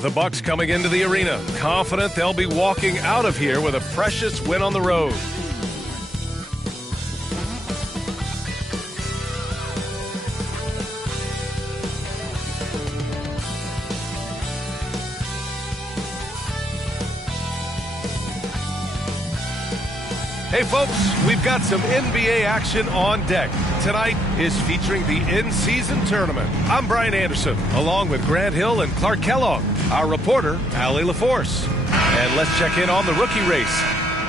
The Bucks coming into the arena, confident they'll be walking out of here with a precious win on the road. Hey folks, we've got some NBA action on deck. Tonight is featuring the in-season tournament. I'm Brian Anderson, along with Grant Hill and Clark Kellogg, our reporter, Allie LaForce. And let's check in on the rookie race.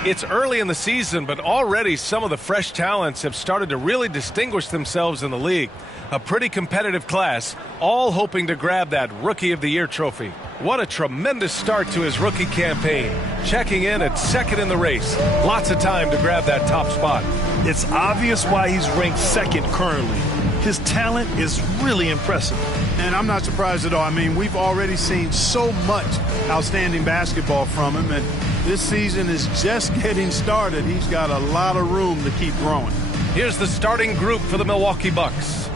It's early in the season, but already some of the fresh talents have started to really distinguish themselves in the league. A pretty competitive class, all hoping to grab that Rookie of the Year trophy. What a tremendous start to his rookie campaign. Checking in at second in the race. Lots of time to grab that top spot. It's obvious why he's ranked second currently. His talent is really impressive. And I'm not surprised at all. I mean, we've already seen so much outstanding basketball from him, and this season is just getting started. He's got a lot of room to keep growing. Here's the starting group for the Milwaukee Bucks.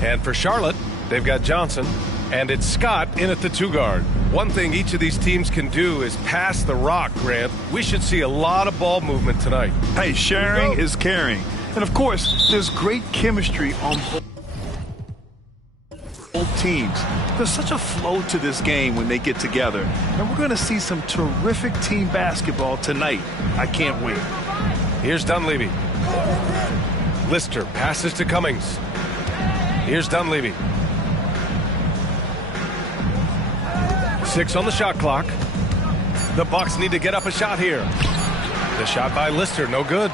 And for Charlotte, they've got Johnson, and it's Scott in at the 2-guard. One thing each of these teams can do is pass the rock, Grant. We should see a lot of ball movement tonight. Hey, sharing is caring. And of course, there's great chemistry on both teams. There's such a flow to this game when they get together. And we're going to see some terrific team basketball tonight. I can't wait. Here's Dunleavy. Lister passes to Cummings. Here's Dunleavy. 6 on the shot clock. The Bucks need to get up a shot here. The shot by Lister, no good.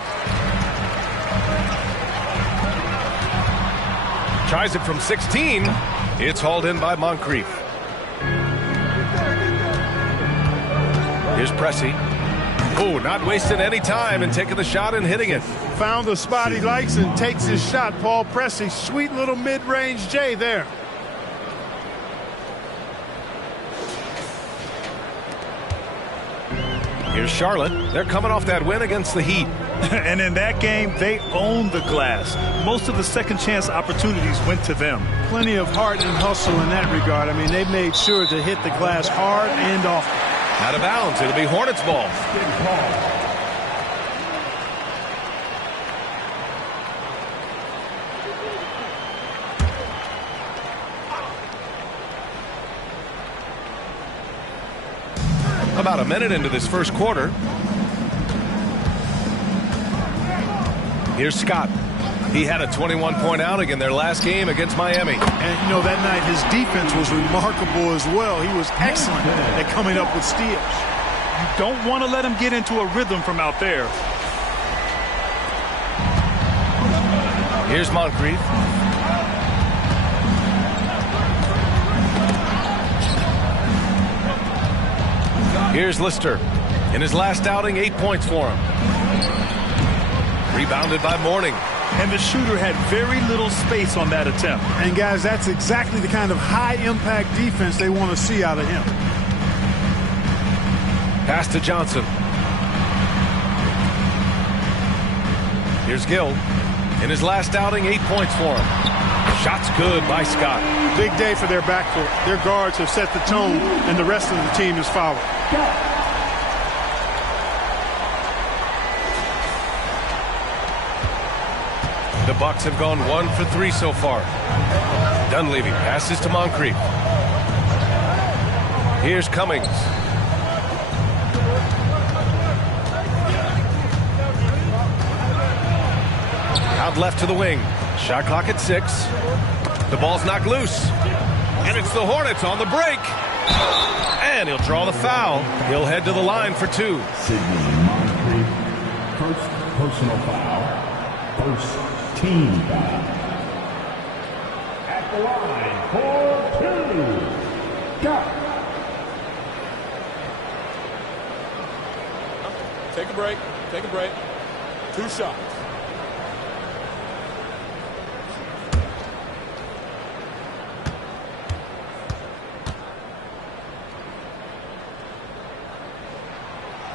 Tries it from 16. It's hauled in by Moncrief. Here's Pressey. Oh, not wasting any time and taking the shot and hitting it. Found the spot he likes and takes his shot, Paul Pressey. Sweet little mid-range J there. Here's Charlotte. They're coming off that win against the Heat. And in that game, they owned the glass. Most of the second chance opportunities went to them. Plenty of heart and hustle in that regard. I mean, they made sure to hit the glass hard and often. Out of bounds. It'll be Hornets ball. About a minute into this first quarter. Here's Scott. He had a 21-point outing in their last game against Miami. And, you know, that night his defense was remarkable as well. He was excellent at coming up with steals. You don't want to let him get into a rhythm from out there. Here's Moncrief. Here's Lister. In his last outing, 8 points for him. Rebounded by Mourning. And the shooter had very little space on that attempt. And, guys, that's exactly the kind of high-impact defense they want to see out of him. Pass to Johnson. Here's Gill. In his last outing, 8 points for him. Shot's good by Scott. Big day for their backcourt. Their guards have set the tone, and the rest of the team has followed. The Bucks have gone 1 for 3 so far. Dunleavy passes to Moncrief. Here's Cummings. Out left to the wing. Shot clock at 6. The ball's knocked loose. And it's the Hornets on the break. And he'll draw the foul. He'll head to the line for 2. Sidney Moncrief, first personal foul, first team foul. At the line for 2. Go. Take a break. Take a break. 2 shots.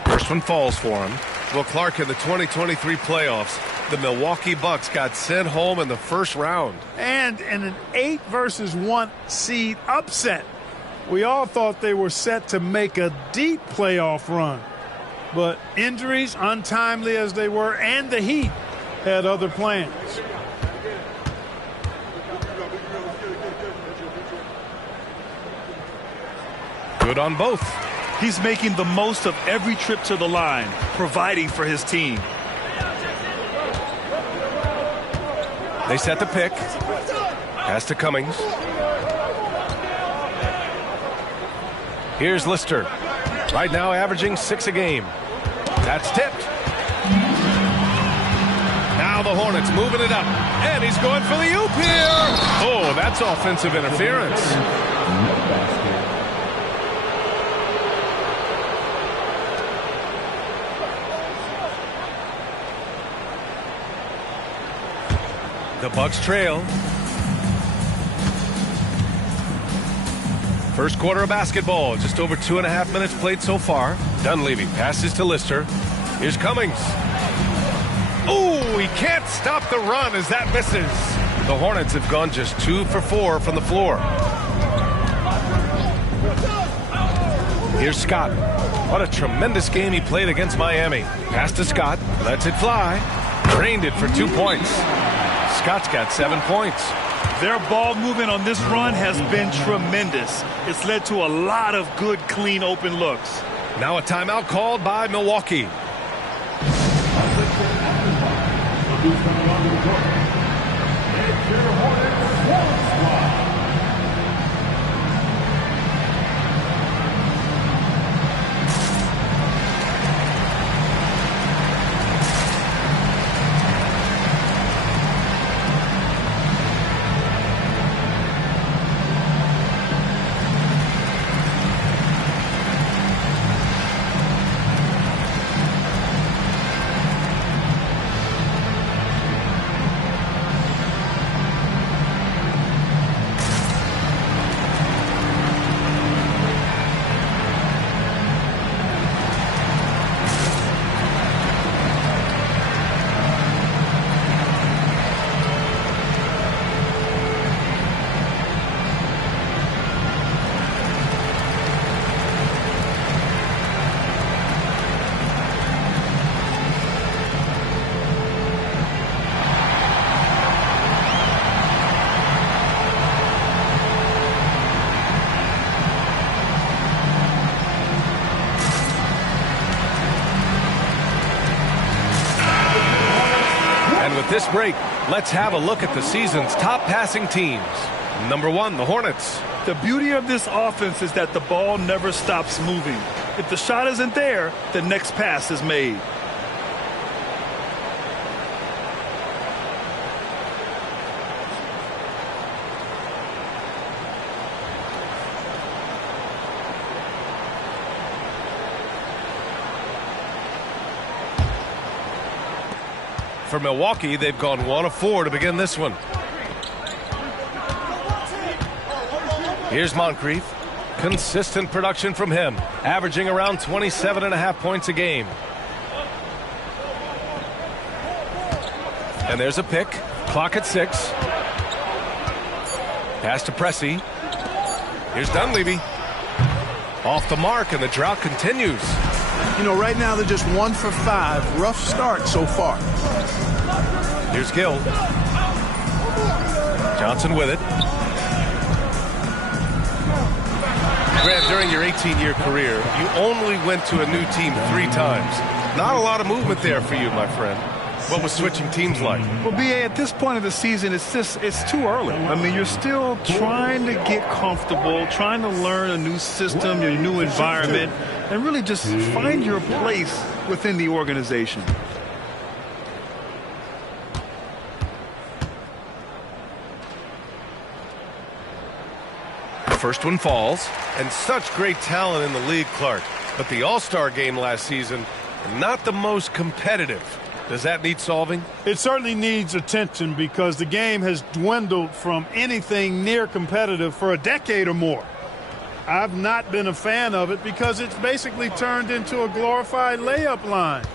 First one falls for him. Well, Clark, in the 2023 playoffs, the Milwaukee Bucks got sent home in the first round. And in an 8-versus-1 seed upset. We all thought they were set to make a deep playoff run. But injuries, untimely as they were, and the Heat had other plans. Good on both. He's making the most of every trip to the line, providing for his team. They set the pick. Pass to Cummings. Here's Lister. Right now averaging 6 a game. That's tipped. Now the Hornets moving it up. And he's going for the oop here. Oh, that's offensive interference. The Bucks trail. First quarter of basketball, just over 2.5 minutes played so far. Dunleavy passes to Lister. Here's Cummings. Oh, he can't stop the run as that misses. The Hornets have gone just 2 for 4 from the floor. Here's Scott. What a tremendous game he played against Miami. Pass to Scott, lets it fly. Drained it for 2 points. Scott's got 7 points. Their ball movement on this run has been tremendous. It's led to a lot of good, clean, open looks. Now a timeout called by Milwaukee. This break, let's have a look at the season's top passing teams. Number 1, the Hornets. The beauty of this offense is that the ball never stops moving. If the shot isn't there, the next pass is made. For Milwaukee, they've gone 1 of 4 to begin this one. Here's Moncrief. Consistent production from him, averaging around 27.5 points a game. And there's a pick. Clock at 6. Pass to Pressey. Here's Dunleavy. Off the mark, and the drought continues. You know, right now they're just 1 for 5. Rough start so far. Here's Gill. Johnson with it. Grant, during your 18-year career, you only went to a new team 3 times. Not a lot of movement there for you, my friend. What was switching teams like? Well, B.A., at this point of the season, it's too early. I mean, you're still trying to get comfortable, trying to learn a new system, your new environment, and really just find your place within the organization. First one falls, and such great talent in the league, Clark. But the All-Star game last season, not the most competitive. Does that need solving? It certainly needs attention because the game has dwindled from anything near competitive for a decade or more. I've not been a fan of it because it's basically turned into a glorified layup line.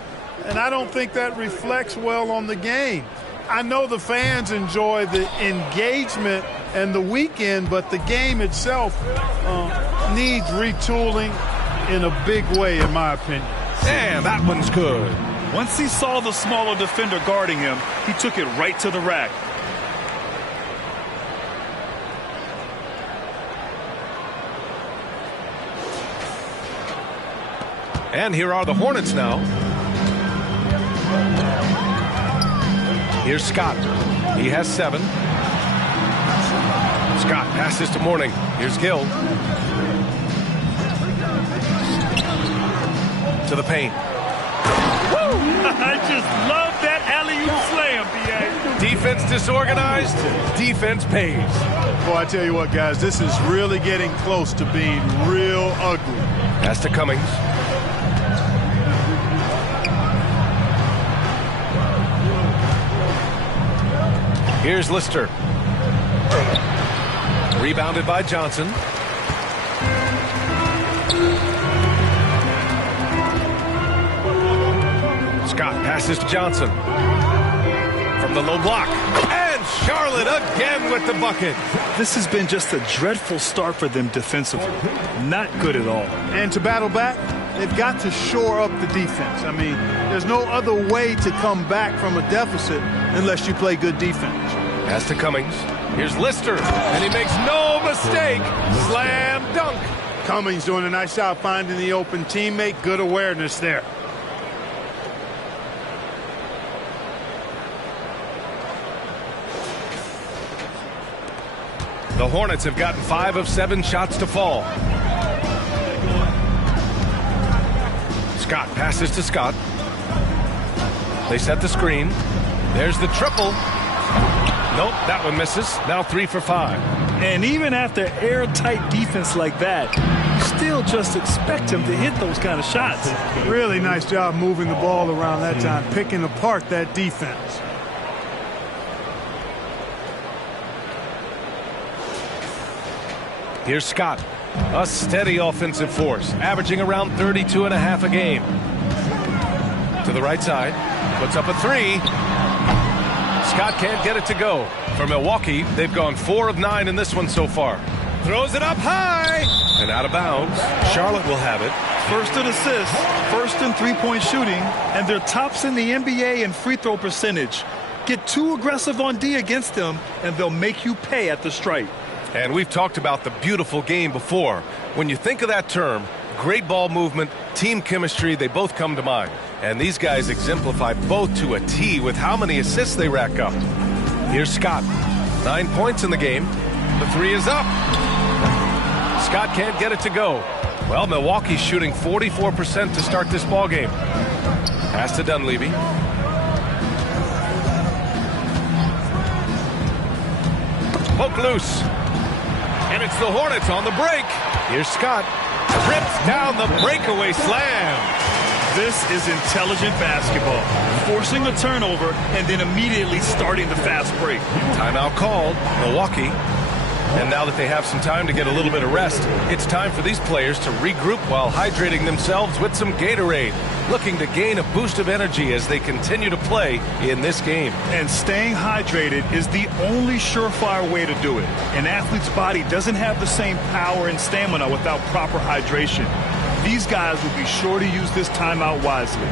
And I don't think that reflects well on the game. I know the fans enjoy the engagement and the weekend, but the game itself needs retooling in a big way, in my opinion. And that one's good. Once he saw the smaller defender guarding him, he took it right to the rack. And here are the Hornets now. Here's Scott. He has 7. Scott passes to Mourning. Here's Gill. To the paint. Woo! I just love that alley-oop slam, B.A. Defense disorganized. Defense pays. Boy, I tell you what, guys, this is really getting close to being real ugly. Pass to Cummings. Here's Lister. Rebounded by Johnson. Scott passes to Johnson. From the low block. And Charlotte again with the bucket. This has been just a dreadful start for them defensively. Not good at all. And to battle back, they've got to shore up the defense. I mean, there's no other way to come back from a deficit unless you play good defense. Pass to Cummings. Here's Lister. And he makes no mistake. Slam dunk. Cummings doing a nice job finding the open teammate. Good awareness there. The Hornets have gotten 5 of 7 shots to fall. Scott passes to Scott. They set the screen. There's the triple. Nope, that one misses. Now 3 for 5. And even after airtight defense like that, you still just expect him to hit those kind of shots. Really nice job moving the ball around that time, picking apart that defense. Here's Scott, a steady offensive force, averaging around 32.5 a game. To the right side, puts up a 3. Scott can't get it to go. For Milwaukee, they've gone 4 of 9 in this one so far. Throws it up high and out of bounds. Charlotte will have it. First in assists, first in three-point shooting, and they're tops in the NBA in free throw percentage. Get too aggressive on D against them, and they'll make you pay at the stripe. And we've talked about the beautiful game before. When you think of that term, great ball movement, team chemistry, they both come to mind. And these guys exemplify both to a T with how many assists they rack up. Here's Scott. 9 points in the game. The 3 is up. Scott can't get it to go. Well, Milwaukee's shooting 44% to start this ball game. Pass to Dunleavy. Poke loose. And it's the Hornets on the break. Here's Scott. Rips down the breakaway slam. This is intelligent basketball. Forcing a turnover and then immediately starting the fast break. Timeout called. Milwaukee. And now that they have some time to get a little bit of rest, it's time for these players to regroup while hydrating themselves with some Gatorade, looking to gain a boost of energy as they continue to play in this game. And staying hydrated is the only surefire way to do it. An athlete's body doesn't have the same power and stamina without proper hydration. These guys will be sure to use this timeout wisely.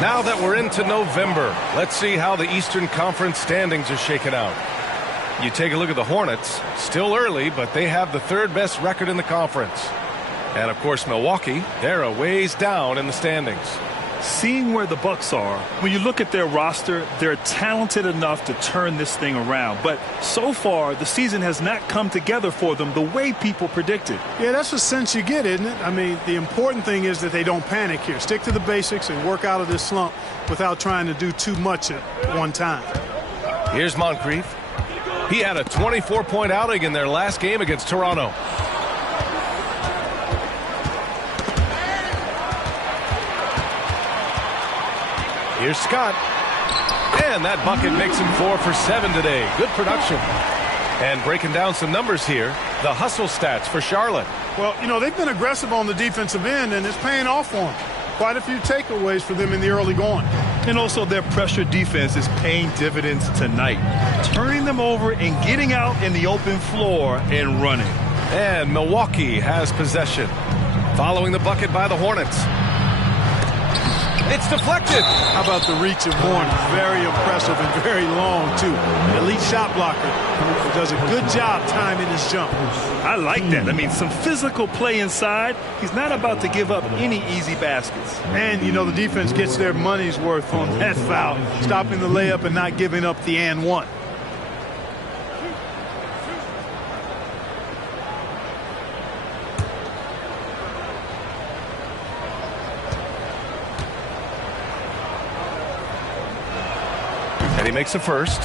Now that we're into November, let's see how the Eastern Conference standings are shaken out. You take a look at the Hornets, still early, but they have the third best record in the conference. And of course, Milwaukee, they're a ways down in the standings. Seeing where the Bucks are, when you look at their roster, they're talented enough to turn this thing around. But so far, the season has not come together for them the way people predicted. Yeah, that's the sense you get, isn't it? I mean, the important thing is that they don't panic here. Stick to the basics and work out of this slump without trying to do too much at one time. Here's Moncrief. He had a 24-point outing in their last game against Toronto. Here's Scott. And that bucket makes him 4 for 7 today. Good production. And breaking down some numbers here, the hustle stats for Charlotte. Well, you know, they've been aggressive on the defensive end, and it's paying off for them. Quite a few takeaways for them in the early going. And also their pressure defense is paying dividends tonight. Turning them over and getting out in the open floor and running. And Milwaukee has possession. Following the bucket by the Hornets. It's deflected. How about the reach of Hornets? Very impressive and very long, too. Elite shot blocker who does a good job timing his jump. I like that. I mean, some physical play inside. He's not about to give up any easy baskets. And, you know, the defense gets their money's worth on that foul, stopping the layup and not giving up the and one. And he makes a first.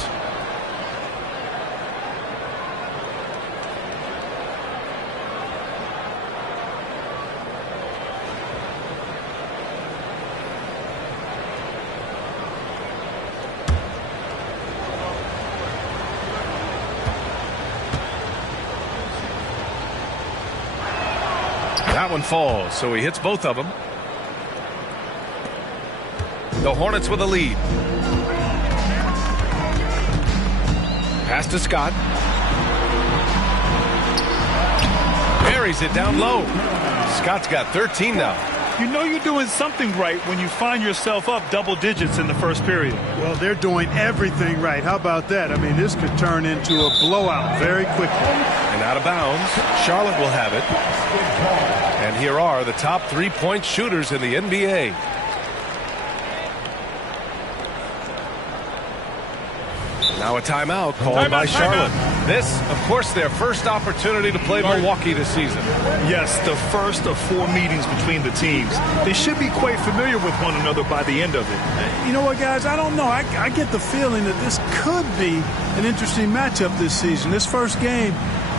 That one falls, so he hits both of them. The Hornets with a lead. Pass to Scott. Buries it down low. Scott's got 13 now. You know you're doing something right when you find yourself up double digits in the first period. Well, they're doing everything right. How about that? I mean, this could turn into a blowout very quickly. And out of bounds, Charlotte will have it. And here are the top three-point shooters in the NBA. Now a timeout called by Charlotte. This, of course, their first opportunity to play Milwaukee this season. Yes, the first of 4 meetings between the teams. They should be quite familiar with one another by the end of it. You know what, guys? I don't know. I get the feeling that this could be an interesting matchup this season. This first game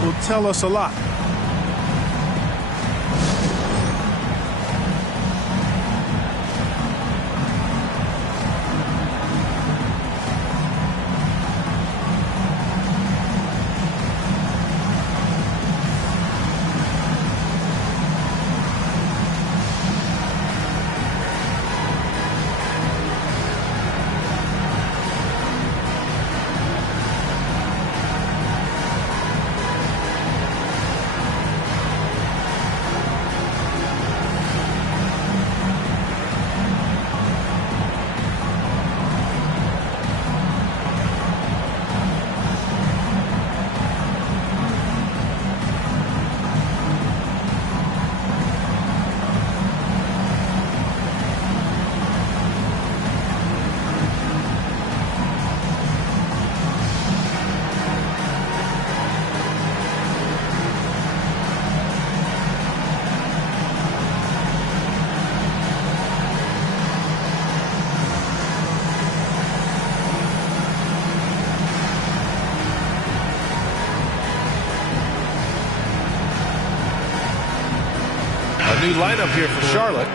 will tell us a lot. New lineup here for Charlotte.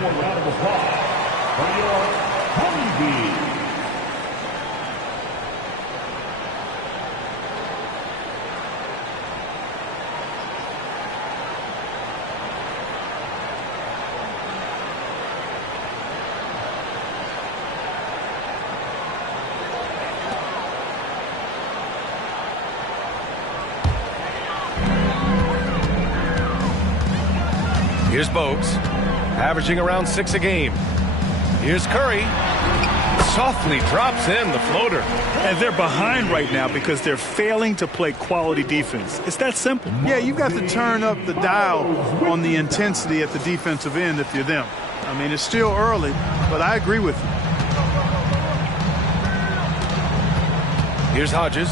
Here's Bogues, averaging around 6 a game. Here's Curry. softly drops in the floater. And they're behind right now because they're failing to play quality defense. It's that simple. Yeah, you've got to turn up the dial on the intensity at the defensive end if you're them. I mean, it's still early, but I agree with you. Here's Hodges.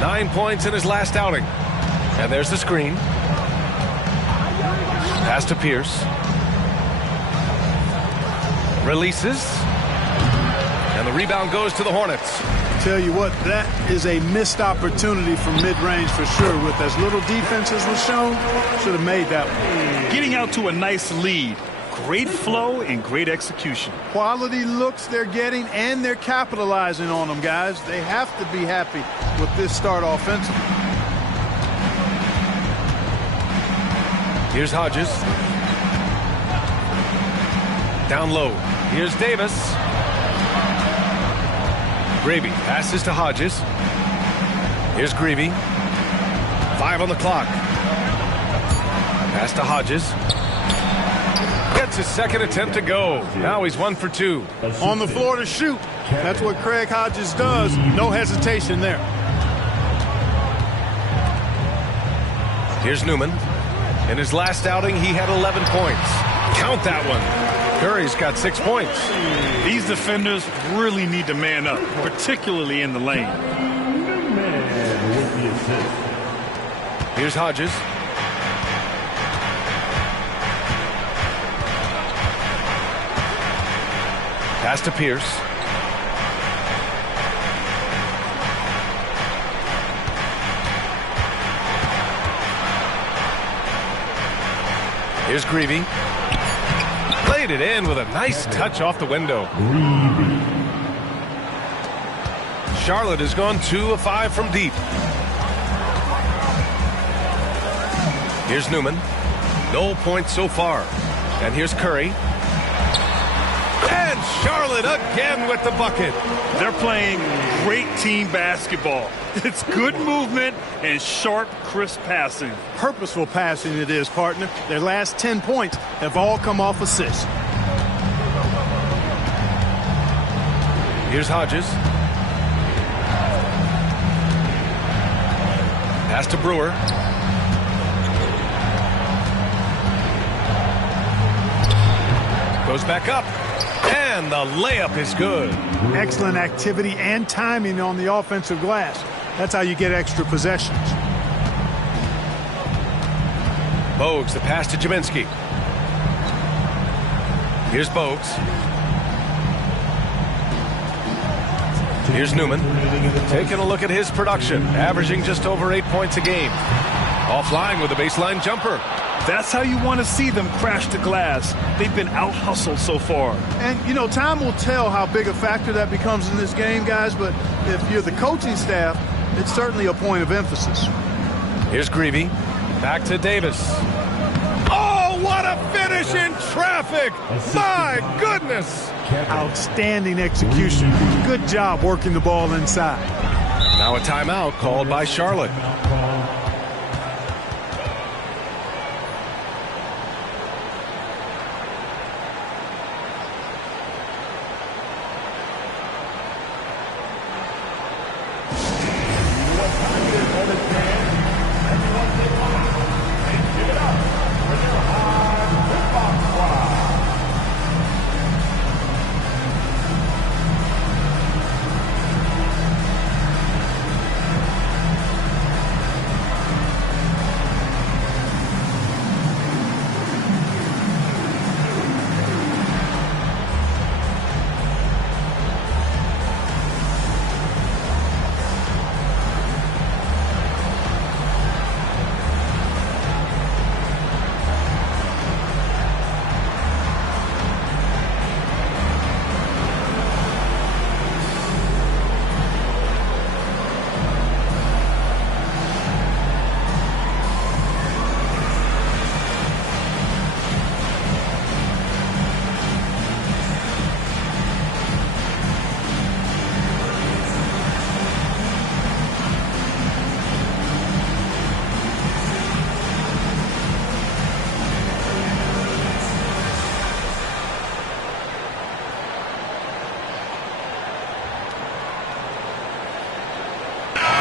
9 points in his last outing. And there's the screen. Pass to Pierce. Releases. And the rebound goes to the Hornets. Tell you what, that is a missed opportunity from mid-range for sure. With as little defense as was shown, should have made that one. Getting out to a nice lead. Great flow and great execution. Quality looks they're getting, and they're capitalizing on them, guys. They have to be happy with this start offensively. Here's Hodges. Down low. Here's Davis. Gravy passes to Hodges. Here's Gravy. 5 on the clock. Pass to Hodges. Gets his second attempt to go. Now he's 1 for 2. On the floor to shoot. That's what Craig Hodges does. No hesitation there. Here's Newman. In his last outing, he had 11 points. Count that one. Curry's got 6 points. These defenders really need to man up, particularly in the lane. Here's Hodges. Pass to Pierce. Here's Gravy. Played it in with a nice touch off the window. Charlotte has gone 2 of 5 from deep. Here's Newman. No points so far. And here's Curry. And Charlotte again with the bucket. They're playing great team basketball. It's good movement and sharp, crisp passing. Purposeful passing it is, partner. Their last 10 points have all come off assists. Here's Hodges. Pass to Brewer. Goes back up. And the layup is good. Excellent activity and timing on the offensive glass. That's how you get extra possessions. Bogues, the pass to Jaminski. Here's Bogues. Here's Newman. Taking a look at his production. Averaging just over 8 points a game. Offline with a baseline jumper. That's how you want to see them crash the glass. They've been out-hustled so far. And, you know, time will tell how big a factor that becomes in this game, guys. But if you're the coaching staff, it's certainly a point of emphasis. Here's Gravy. Back to Davis. Oh, what a finish in traffic! My goodness! Outstanding execution. Good job working the ball inside. Now a timeout called by Charlotte.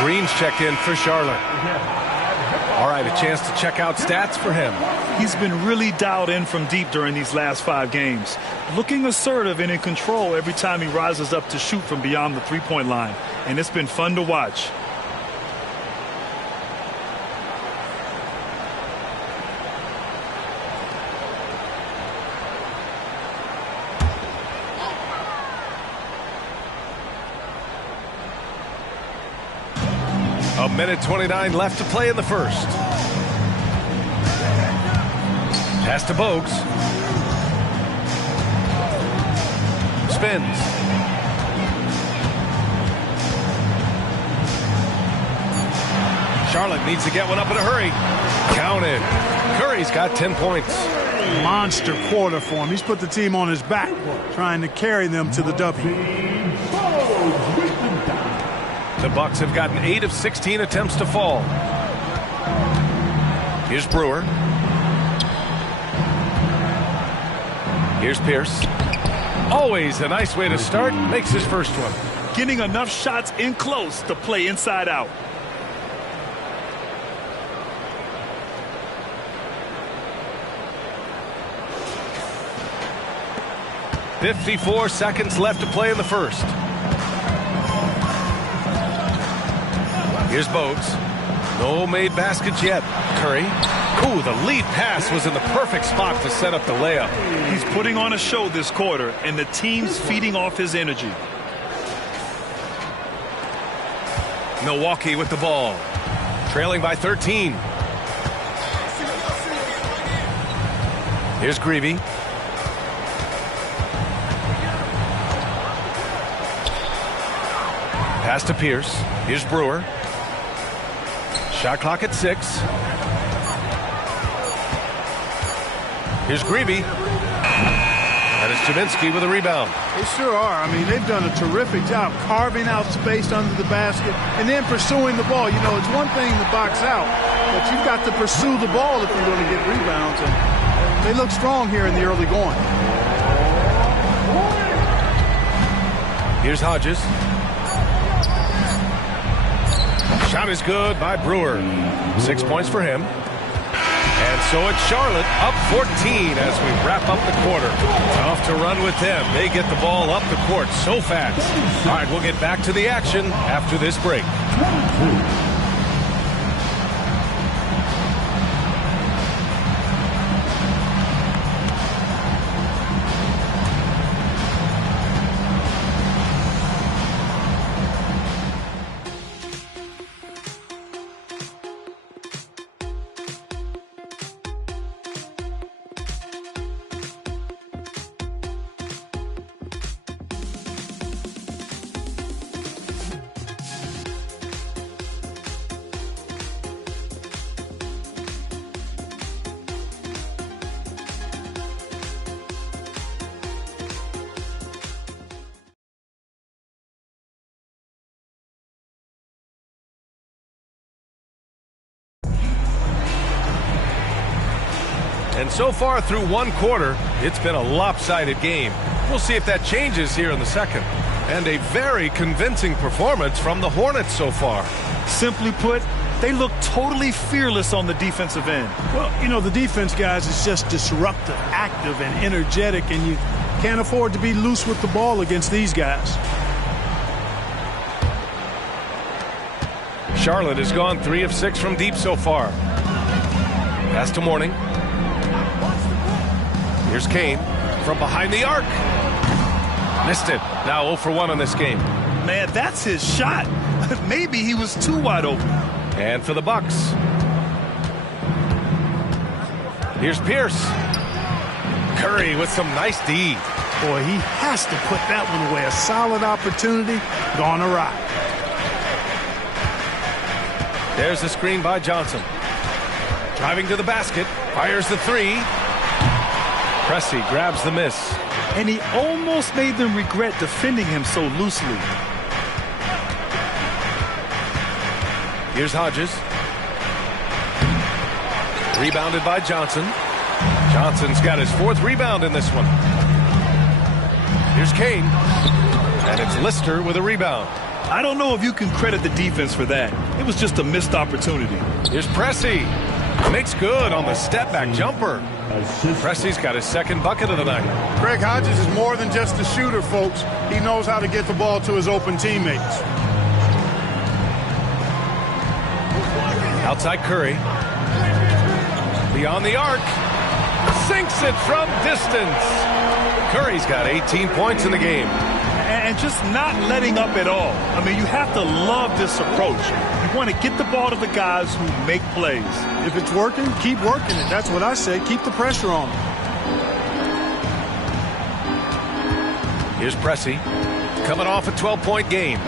Green's checked in for Charlotte. All right, a chance to check out stats for him. He's been really dialed in from deep during these last 5 games. Looking assertive and in control every time he rises up to shoot from beyond the three-point line. And it's been fun to watch. A minute 29 left to play in the first. Pass to Bogues. Spins. Charlotte needs to get one up in a hurry. Counted. Curry's got 10 points. Monster quarter for him. He's put the team on his back, trying to carry them to the W. The Bucks have gotten 8 of 16 attempts to fall. Here's Brewer. Here's Pierce. Always a nice way to start. Makes his first one. Getting enough shots in close to play inside out. .54 seconds left to play in the first. Here's Bogues. No made baskets yet. Curry. Ooh, the lead pass was in the perfect spot to set up the layup. He's putting on a show this quarter, and the team's feeding off his energy. Milwaukee with the ball. Trailing by 13. Here's Greavy. Pass to Pierce. Here's Brewer. Shot clock at 6. Here's Greavy. And it's Jaminski with a rebound. They sure are. I mean, they've done a terrific job carving out space under the basket and then pursuing the ball. You know, it's one thing to box out, but you've got to pursue the ball if you're going to get rebounds. And they look strong here in the early going. Here's Hodges. Shot is good by Brewer. 6 points for him. And so it's Charlotte up 14 as we wrap up the quarter. Tough to run with them. They get the ball up the court so fast. All right, we'll get back to the action after this break. And so far through one quarter, it's been a lopsided game. We'll see if that changes here in the second. And a very convincing performance from the Hornets so far. Simply put, they look totally fearless on the defensive end. Well, you know, the defense, guys, is just disruptive, active, and energetic, and you can't afford to be loose with the ball against these guys. Charlotte has gone 3 of 6 from deep so far. Pass to Mourning. Here's Kane from behind the arc. Missed it. Now 0 for 1 on this game. Man, that's his shot. Maybe he was too wide open. And for the Bucks. Here's Pierce. Curry with some nice D. Boy, he has to put that one away. A solid opportunity gone awry. There's the screen by Johnson. Driving to the basket. Fires the 3. Pressey grabs the miss. And he almost made them regret defending him so loosely. Here's Hodges. Rebounded by Johnson. Johnson's got his 4th rebound in this one. Here's Kane. And it's Lister with a rebound. I don't know if you can credit the defense for that. It was just a missed opportunity. Here's Pressey. Makes good on the step-back jumper. Pressey's got his second bucket of the night. Craig Hodges is more than just a shooter, folks. He knows how to get the ball to his open teammates. Outside Curry. Beyond the arc. Sinks it from distance. Curry's got 18 points in the game. And just not letting up at all. I mean, you have to love this approach. You want to get the ball to the guys who make plays. If it's working, keep working it. That's what I say. Keep the pressure on them. Here's Pressey. Coming off a 12-point game.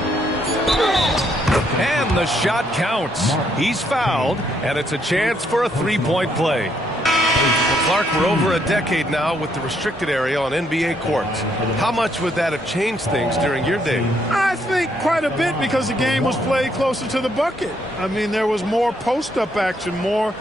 And the shot counts. He's fouled, and it's a chance for a three-point play. Well, Clark, we're over a decade now with the restricted area on NBA courts. How much would that have changed things during your day? I think quite a bit because the game was played closer to the bucket. I mean, there was more post-up action, more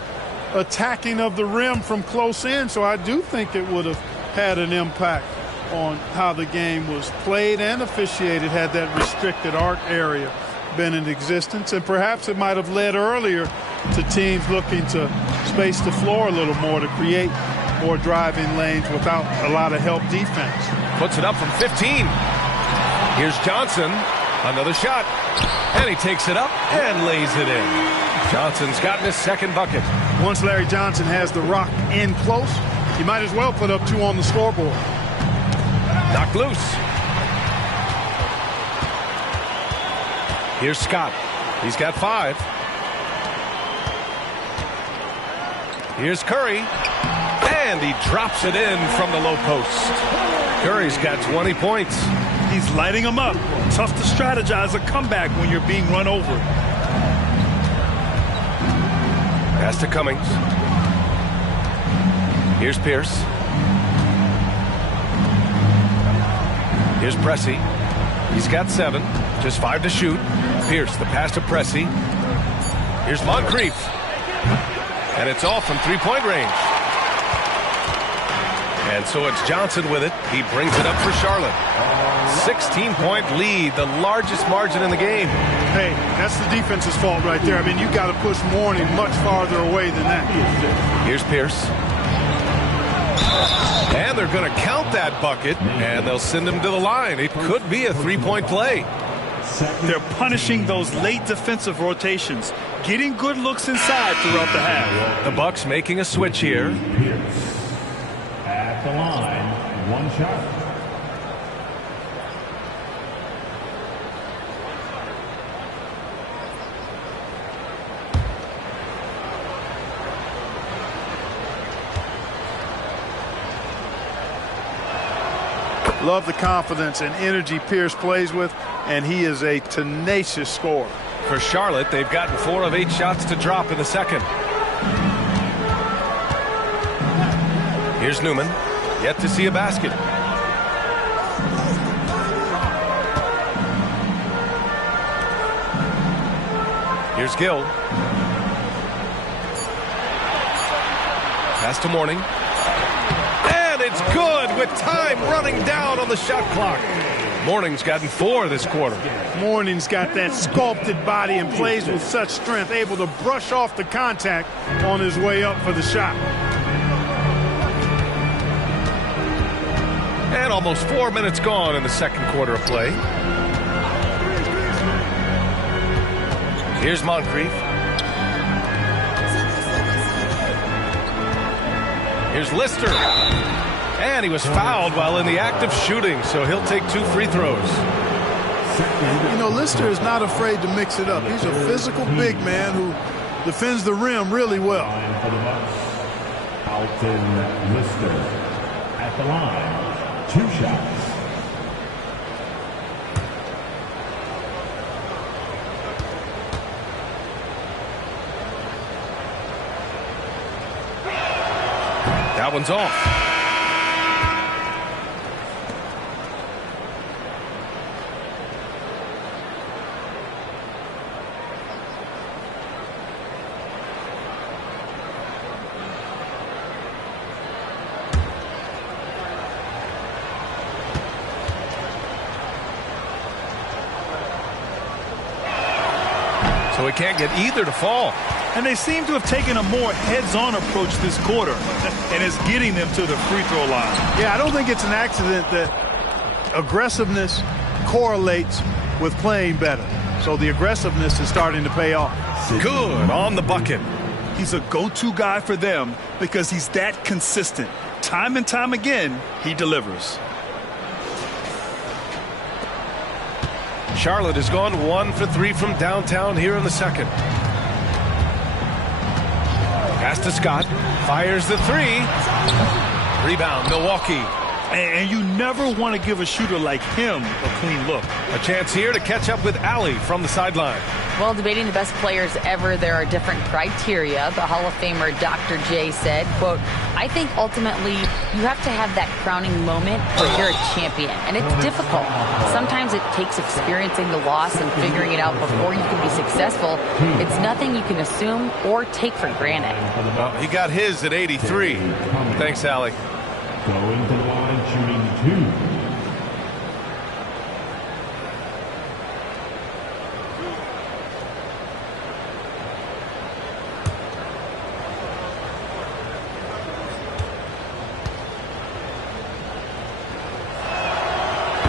attacking of the rim from close in, so I do think it would have had an impact on how the game was played and officiated had that restricted arc area been in existence, and perhaps it might have led earlier to teams looking to space the floor a little more to create more driving lanes without a lot of help defense. Puts it up from 15. Here's Johnson. Another shot. And he takes it up and lays it in. Johnson's gotten his second bucket. Once Larry Johnson has the rock in close, you might as well put up 2 on the scoreboard. Knocked loose. Here's Scott. He's got 5. Here's Curry. And he drops it in from the low post. Curry's got 20 points. He's lighting them up. Tough to strategize a comeback when you're being run over. Pass to Cummings. Here's Pierce. Here's Pressey. He's got 7. Just 5 to shoot. Pierce, the pass to Pressey. Here's Moncrief. And it's off from three-point range. And so it's Johnson with it. He brings it up for Charlotte. 16-point lead, the largest margin in the game. Hey, that's the defense's fault right there. I mean, you got to push Mourning much farther away than that. Here's Pierce. And they're going to count that bucket, and they'll send him to the line. It could be a three-point play. They're punishing those late defensive rotations, getting good looks inside throughout the half. The Bucks making a switch here. At the line, 1 shot. Love the confidence and energy Pierce plays with, and he is a tenacious scorer. For Charlotte, they've gotten 4 of 8 shots to drop in the second. Here's Newman. Yet to see a basket. Here's Gill. Pass to Mourning. And it's good with time running down on the shot clock. Mourning's gotten 4 this quarter. Mourning's got that sculpted body and plays with such strength, able to brush off the contact on his way up for the shot. And almost 4 minutes gone in the second quarter of play. Here's Moncrief. Here's Lister. And he was fouled while in the act of shooting, so he'll take 2 free throws. You know, Lister is not afraid to mix it up. He's a physical big man who defends the rim really well. For the Bucks, Alton Lister. At the line, 2 shots. That one's off. So he can't get either to fall. And they seem to have taken a more heads-on approach this quarter, and it's getting them to the free throw line. Yeah, I don't think it's an accident that aggressiveness correlates with playing better. So the aggressiveness is starting to pay off. Good on the bucket. He's a go-to guy for them because he's that consistent. Time and time again, he delivers. Charlotte has gone 1 for 3 from downtown here in the second. Pass to Scott. Fires the 3. Rebound, Milwaukee. And you never want to give a shooter like him a clean look. A chance here to catch up with Allie from the sideline. Well, debating the best players ever, there are different criteria. The Hall of Famer Dr. J said, quote, I think ultimately you have to have that crowning moment where you're a champion. And it's difficult. Sometimes it takes experiencing the loss and figuring it out before you can be successful. It's nothing you can assume or take for granted. Well, he got his at 83. Thanks, Allie. Going to the line, shooting 2.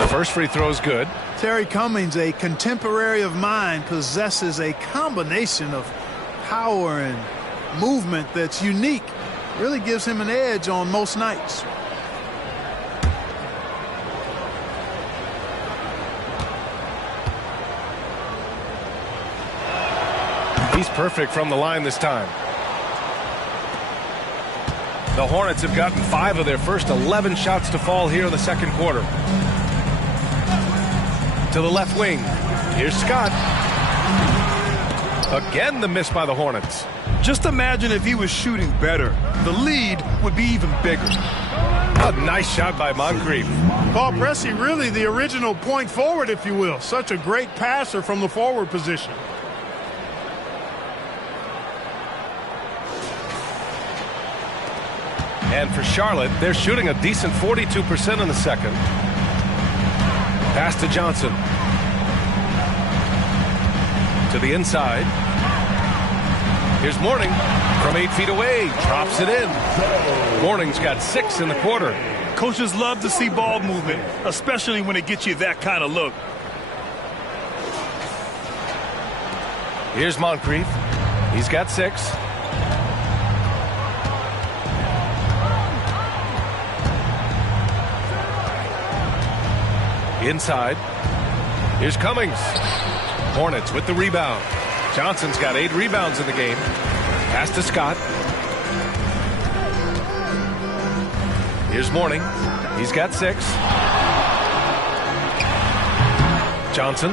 First free throw is good. Terry Cummings, a contemporary of mine, possesses a combination of power and movement that's unique. Really gives him an edge on most nights. He's perfect from the line this time. The Hornets have gotten 5 of their first 11 shots to fall here in the second quarter. To the left wing. Here's Scott. Again, the miss by the Hornets. Just imagine if he was shooting better. The lead would be even bigger. A nice shot by Moncrief. Paul Pressey, really the original point forward, if you will. Such a great passer from the forward position. And for Charlotte, they're shooting a decent 42% in the second. Pass to Johnson. To the inside. Here's Mourning from 8 feet away. Drops it in. Mourning's got 6 in the quarter. Coaches love to see ball movement, especially when it gets you that kind of look. Here's Moncrief. He's got 6. Inside. Here's Cummings. Hornets with the rebound. Johnson's got 8 rebounds in the game. Pass to Scott. Here's Mourning. He's got 6. Johnson.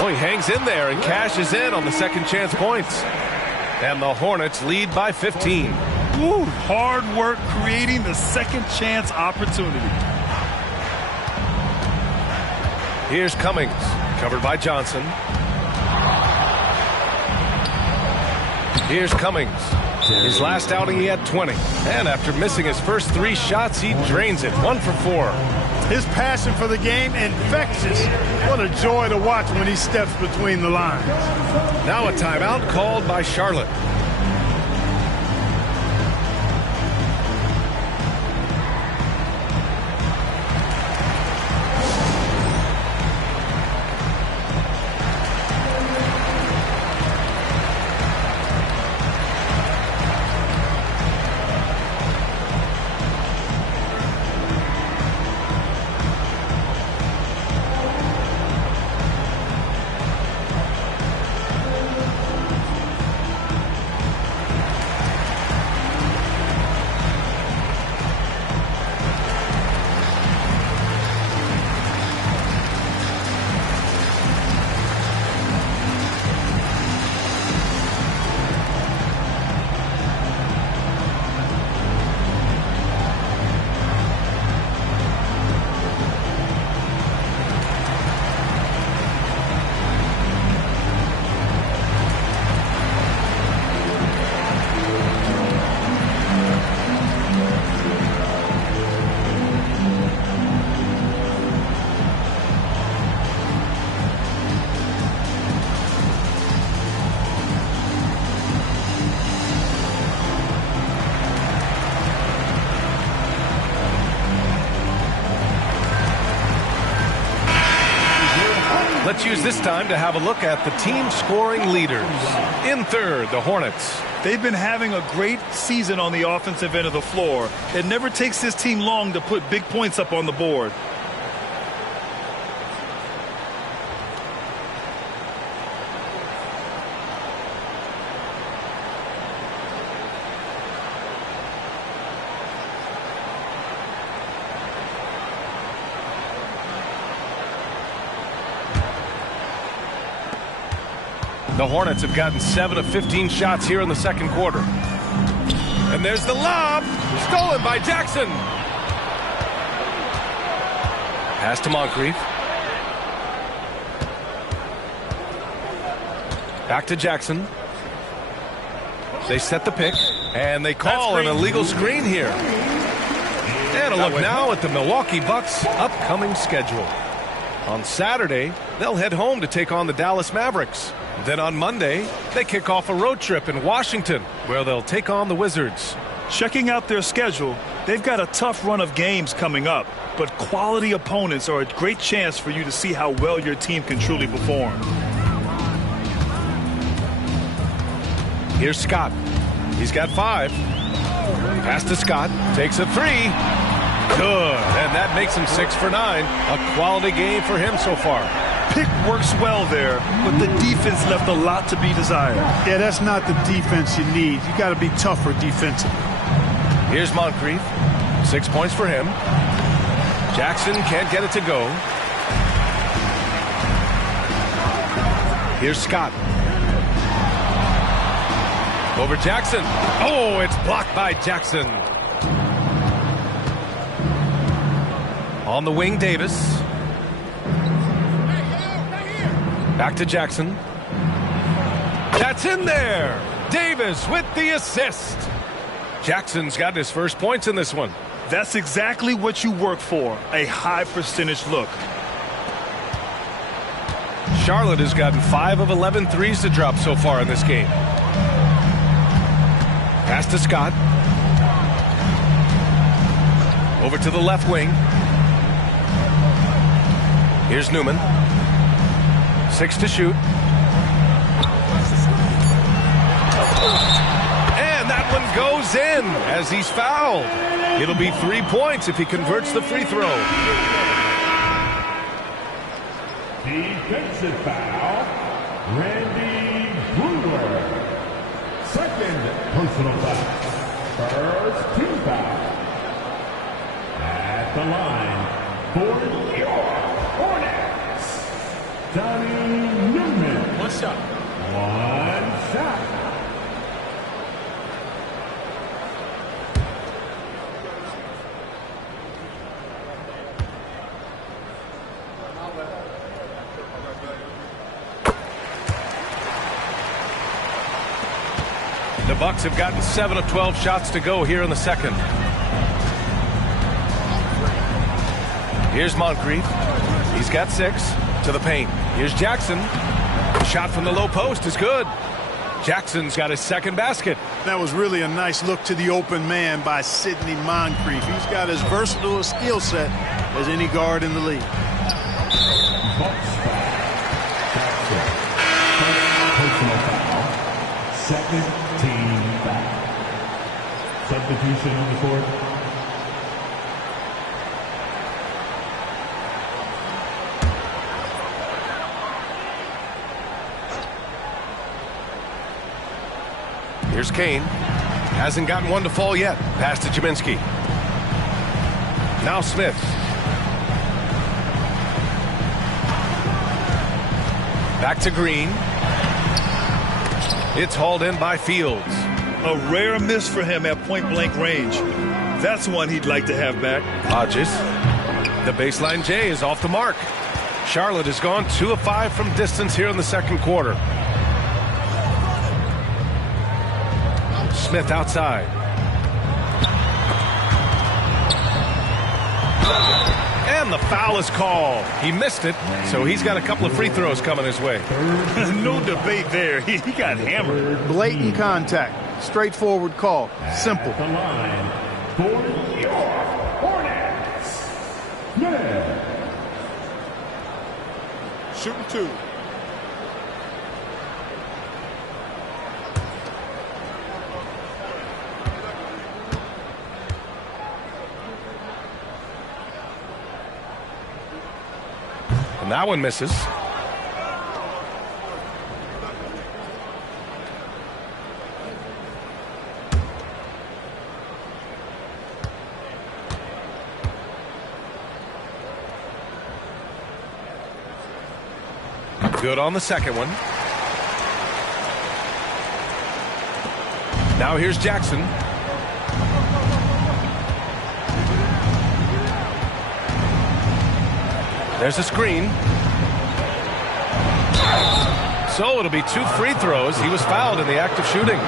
Oh, he hangs in there and cashes in on the second chance points. And the Hornets lead by 15. Ooh, hard work creating the second chance opportunity. Here's Cummings, covered by Johnson. Here's Cummings. His last outing, he had 20. And after missing his first 3 shots, he drains it. 1 for 4. His passion for the game, infectious. What a joy to watch when he steps between the lines. Now a timeout called by Charlotte. Let's use this time to have a look at the team scoring leaders. In third, the Hornets. They've been having a great season on the offensive end of the floor. It never takes this team long to put big points up on the board. The Hornets have gotten 7 of 15 shots here in the second quarter. And there's the lob, stolen by Jackson. Pass to Moncrief. Back to Jackson. They set the pick, and they call an illegal screen here. And a look now at the Milwaukee Bucks' upcoming schedule. On Saturday, they'll head home to take on the Dallas Mavericks. Then on Monday, they kick off a road trip in Washington, where they'll take on the Wizards. Checking out their schedule, they've got a tough run of games coming up, but quality opponents are a great chance for you to see how well your team can truly perform. Here's Scott. He's got 5. Pass to Scott. Takes a 3. Good. And that makes him 6 for 9. A quality game for him so far. Pick works well there, but the defense left a lot to be desired. Yeah, that's not the defense you need. You got to be tougher defensively. Here's Moncrief. 6 points for him. Jackson can't get it to go. Here's Scott. Over Jackson. Oh, it's blocked by Jackson. On the wing, Davis. Back to Jackson. That's in there. Davis with the assist. Jackson's got his first points in this one. That's exactly what you work for, a high percentage look. Charlotte has gotten 5 of 11 threes to drop so far in this game. Pass to Scott. Over to the left wing. Here's Newman. 6 to shoot. And that one goes in as he's fouled. It'll be 3 points if he converts the free throw. Defensive foul, Randy Brewer. Second personal foul. First team foul. At the line for your Hornets, Donnie Newman. One shot. One shot. The Bucks have gotten 7 of 12 shots to go here in the second. Here's Moncrief. He's got 6 to the paint. Here's Jackson. Shot from the low post is good. Jackson's got his second basket. That was really a nice look to the open man by Sidney Moncrief. He's got as versatile a skill set as any guard in the league. Personal foul. Second team foul. Substitution on the court. Here's Kane. Hasn't gotten one to fall yet. Pass to Jaminski. Now Smith. Back to Green. It's hauled in by Fields. A rare miss for him at point-blank range. That's one he'd like to have back. Hodges. The baseline J is off the mark. Charlotte has gone 2 of 5 from distance here in the second quarter. Smith outside. And the foul is called. He missed it, so he's got a couple of free throws coming his way. No debate there. He got hammered. Blatant contact. Straightforward call. Simple. At the line for your Hornets, Smith. Shooting 2. And that one misses. Good on the second one. Now here's Jackson. There's a screen. So it'll be 2 free throws. He was fouled in the act of shooting.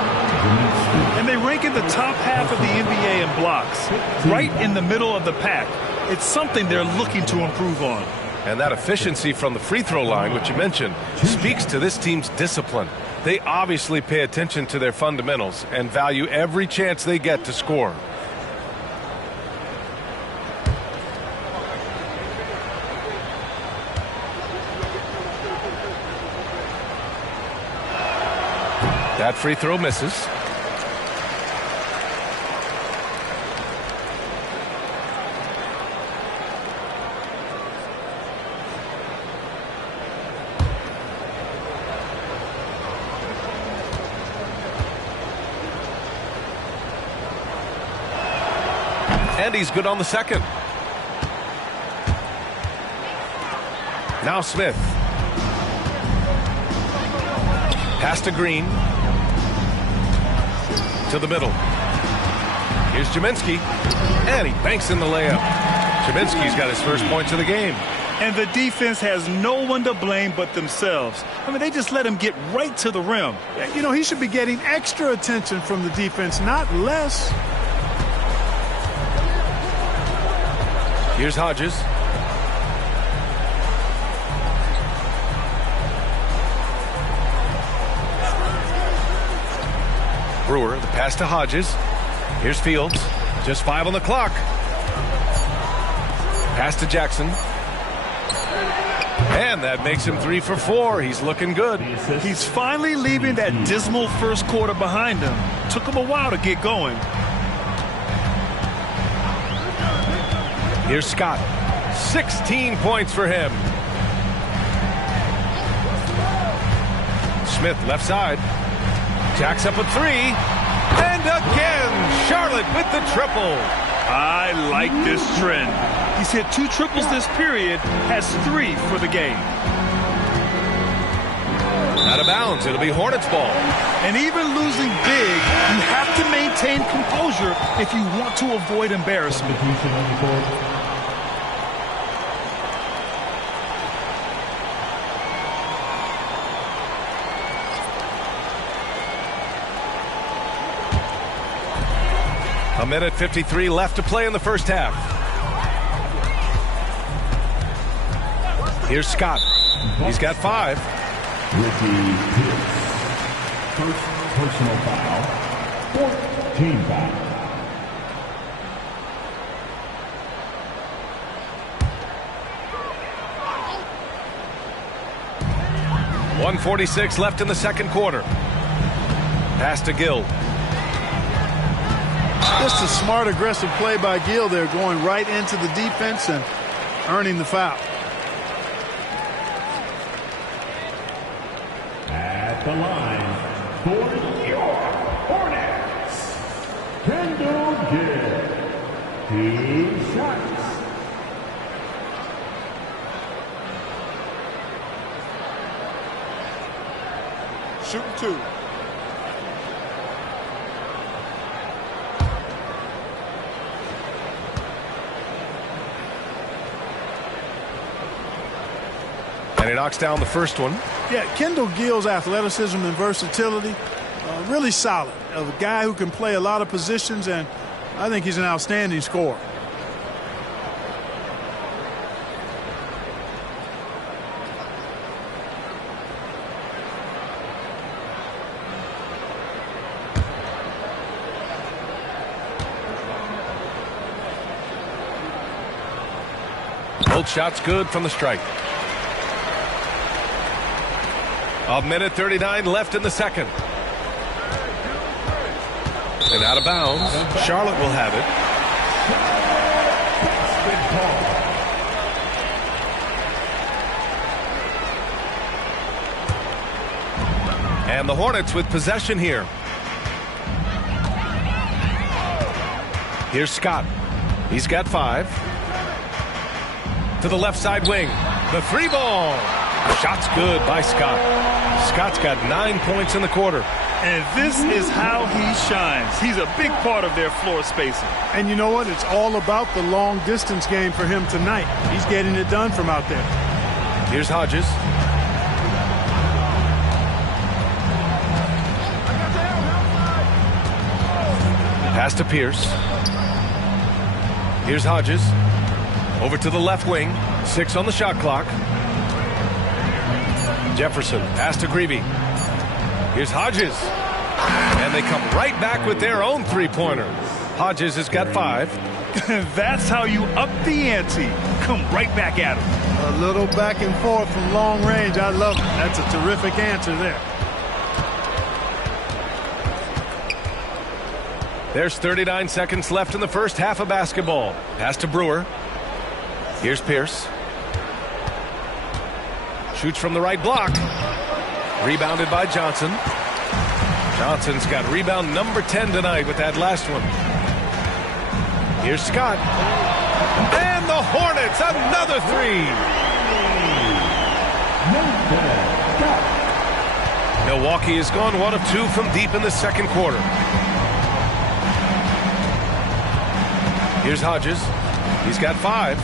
And they rank in the top half of the NBA in blocks, right in the middle of the pack. It's something they're looking to improve on. And that efficiency from the free throw line, which you mentioned, speaks to this team's discipline. They obviously pay attention to their fundamentals and value every chance they get to score. That free throw misses. And he's good on the second. Now Smith. Pass to Green. To the middle. Here's Jaminski. And he banks in the layup. Jaminski's got his first points of the game. And the defense has no one to blame but themselves. I mean, they just let him get right to the rim. You know, he should be getting extra attention from the defense, not less. Here's Hodges. Brewer, the pass to Hodges. Here's Fields. Just 5 on the clock. Pass to Jackson. And that makes him 3 for 4. He's looking good. He's finally leaving that dismal first quarter behind him. Took him a while to get going. Here's Scott. 16 points for him. Smith left side. Jacks up a 3. And again, Charlotte with the triple. I like this trend. He's hit 2 triples this period, has 3 for the game. Out of bounds, it'll be Hornets ball. And even losing big, you have to maintain composure if you want to avoid embarrassment. A minute 53 left to play in the first half. Here's Scott. He's got 5. Ricky Pierce. First personal foul. 14 foul. .146 left in the second quarter. Pass to Gill. Just a smart, aggressive play by Gill there, going right into the defense and earning the foul. At the line for your Hornets, Kendall Gill. 2 shots. Shooting 2. And he knocks down the first one. Yeah, Kendall Gill's athleticism and versatility, really solid. A guy who can play a lot of positions, and I think he's an outstanding scorer. Both shots good from the strike. A minute 39 left in the second. And out of bounds. Charlotte will have it. And the Hornets with possession here. Here's Scott. He's got 5. To the left side wing. The 3 ball. Shot's good by Scott. Scott's got 9 points in the quarter. And this is how he shines. He's a big part of their floor spacing. And you know what? It's all about the long distance game for him tonight. He's getting it done from out there. Here's Hodges. Pass to Pierce. Here's Hodges. Over to the left wing. 6 on the shot clock. Jefferson. Pass to Greavy. Here's Hodges. And they come right back with their own 3-pointer. Hodges has got 5. That's how you up the ante. Come right back at him. A little back and forth from long range. I love it. That's a terrific answer there. There's 39 seconds left in the first half of basketball. Pass to Brewer. Here's Pierce. Shoots from the right block. Rebounded by Johnson. Johnson's got rebound number 10 tonight with that last one. Here's Scott. And the Hornets, another 3. Milwaukee has gone 1 of 2 from deep in the second quarter. Here's Hodges. He's got 5.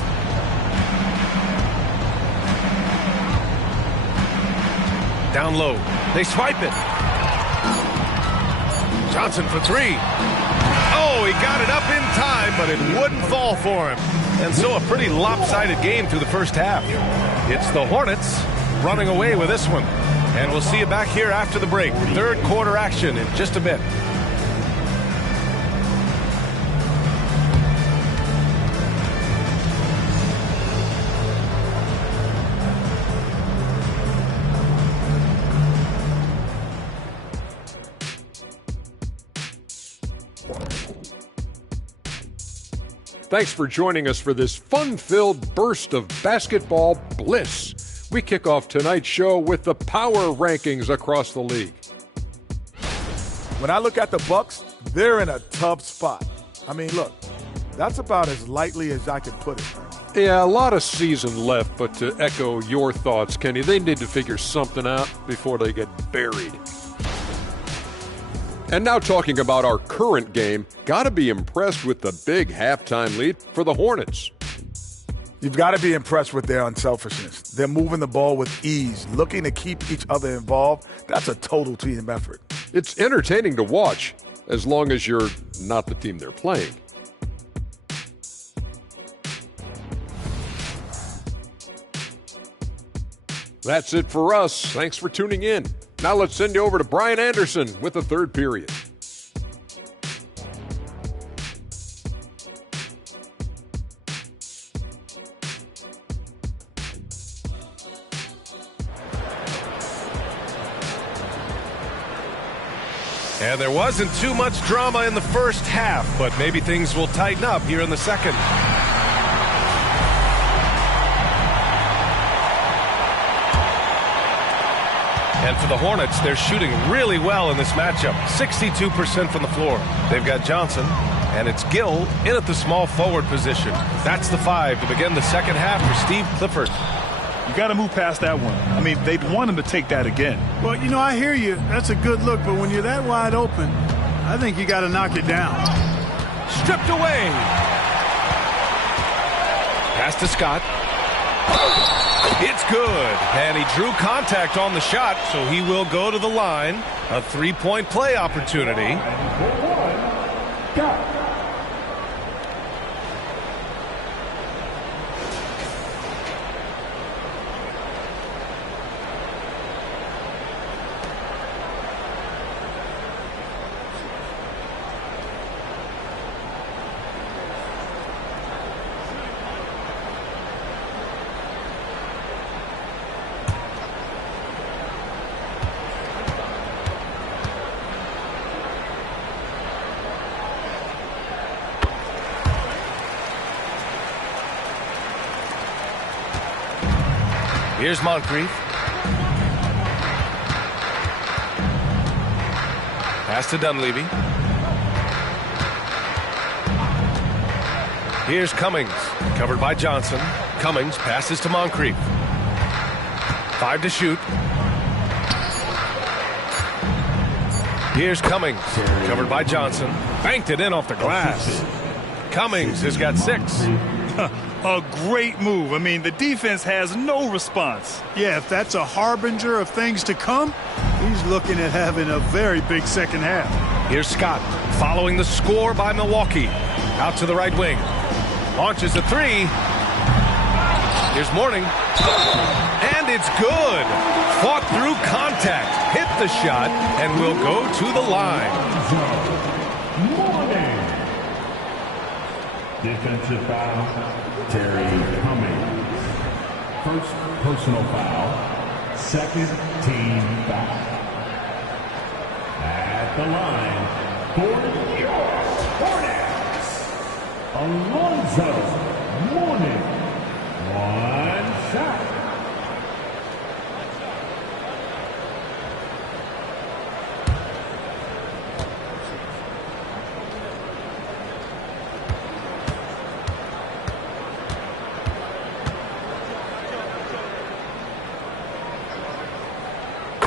Down low. They swipe it. Johnson for 3. Oh, he got it up in time, but it wouldn't fall for him. And so a pretty lopsided game through the first half. It's the Hornets running away with this one. And we'll see you back here after the break. Third quarter action in just a bit. Thanks for joining us for this fun-filled burst of basketball bliss. We kick off tonight's show with the power rankings across the league. When I look at the Bucks, they're in a tough spot. I mean, look, that's about as lightly as I can put it. Yeah, a lot of season left, but to echo your thoughts, Kenny, they need to figure something out before they get buried. And now talking about our current game, got to be impressed with the big halftime lead for the Hornets. You've got to be impressed with their unselfishness. They're moving the ball with ease, looking to keep each other involved. That's a total team effort. It's entertaining to watch, as long as you're not the team they're playing. That's it for us. Thanks for tuning in. Now let's send you over to Brian Anderson with the third period. And there wasn't too much drama in the first half, but maybe things will tighten up here in the second. And for the Hornets, they're shooting really well in this matchup. 62% from the floor. They've got Johnson, and it's Gill in at the small forward position. That's the 5 to begin the second half for Steve Clifford. You got to move past that one. I mean, they'd want him to take that again. Well, you know, I hear you. That's a good look, but when you're that wide open, I think you got to knock it down. Stripped away. Pass to Scott. It's good. And he drew contact on the shot, so he will go to the line. A 3-point play opportunity. Here's Moncrief. Pass to Dunleavy. Here's Cummings, covered by Johnson. Cummings passes to Moncrief. 5 to shoot. Here's Cummings, covered by Johnson. Banked it in off the glass. Cummings has got 6. A great move. I mean, the defense has no response. Yeah, if that's a harbinger of things to come, he's looking at having a very big second half. Here's Scott, following the score by Milwaukee. Out to the right wing. Launches a 3. Here's Mourning. And it's good. Fought through contact. Hit the shot and will go to the line. Defensive foul, Terry Cummings. First personal foul, second team foul. At the line, for your Hornets, Alonzo Mourning. 1 shot.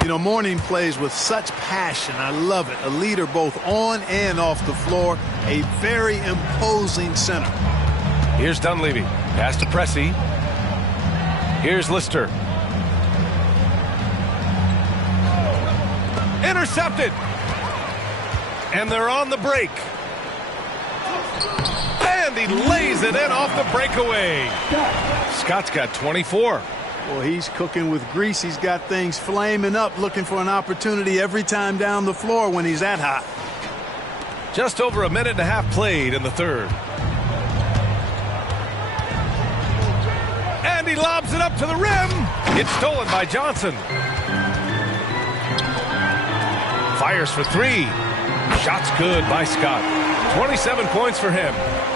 You know, Mourning plays with such passion. I love it. A leader both on and off the floor. A very imposing center. Here's Dunleavy. Pass to Pressey. Here's Lister. Intercepted. And they're on the break. And he lays it in off the breakaway. Scott's got 24. Well, he's cooking with grease. He's got things flaming up, looking for an opportunity every time down the floor when he's that hot. Just over a minute and a half played in the third. And he lobs it up to the rim. It's stolen by Johnson. Fires for 3. Shot's good by Scott. 27 points for him.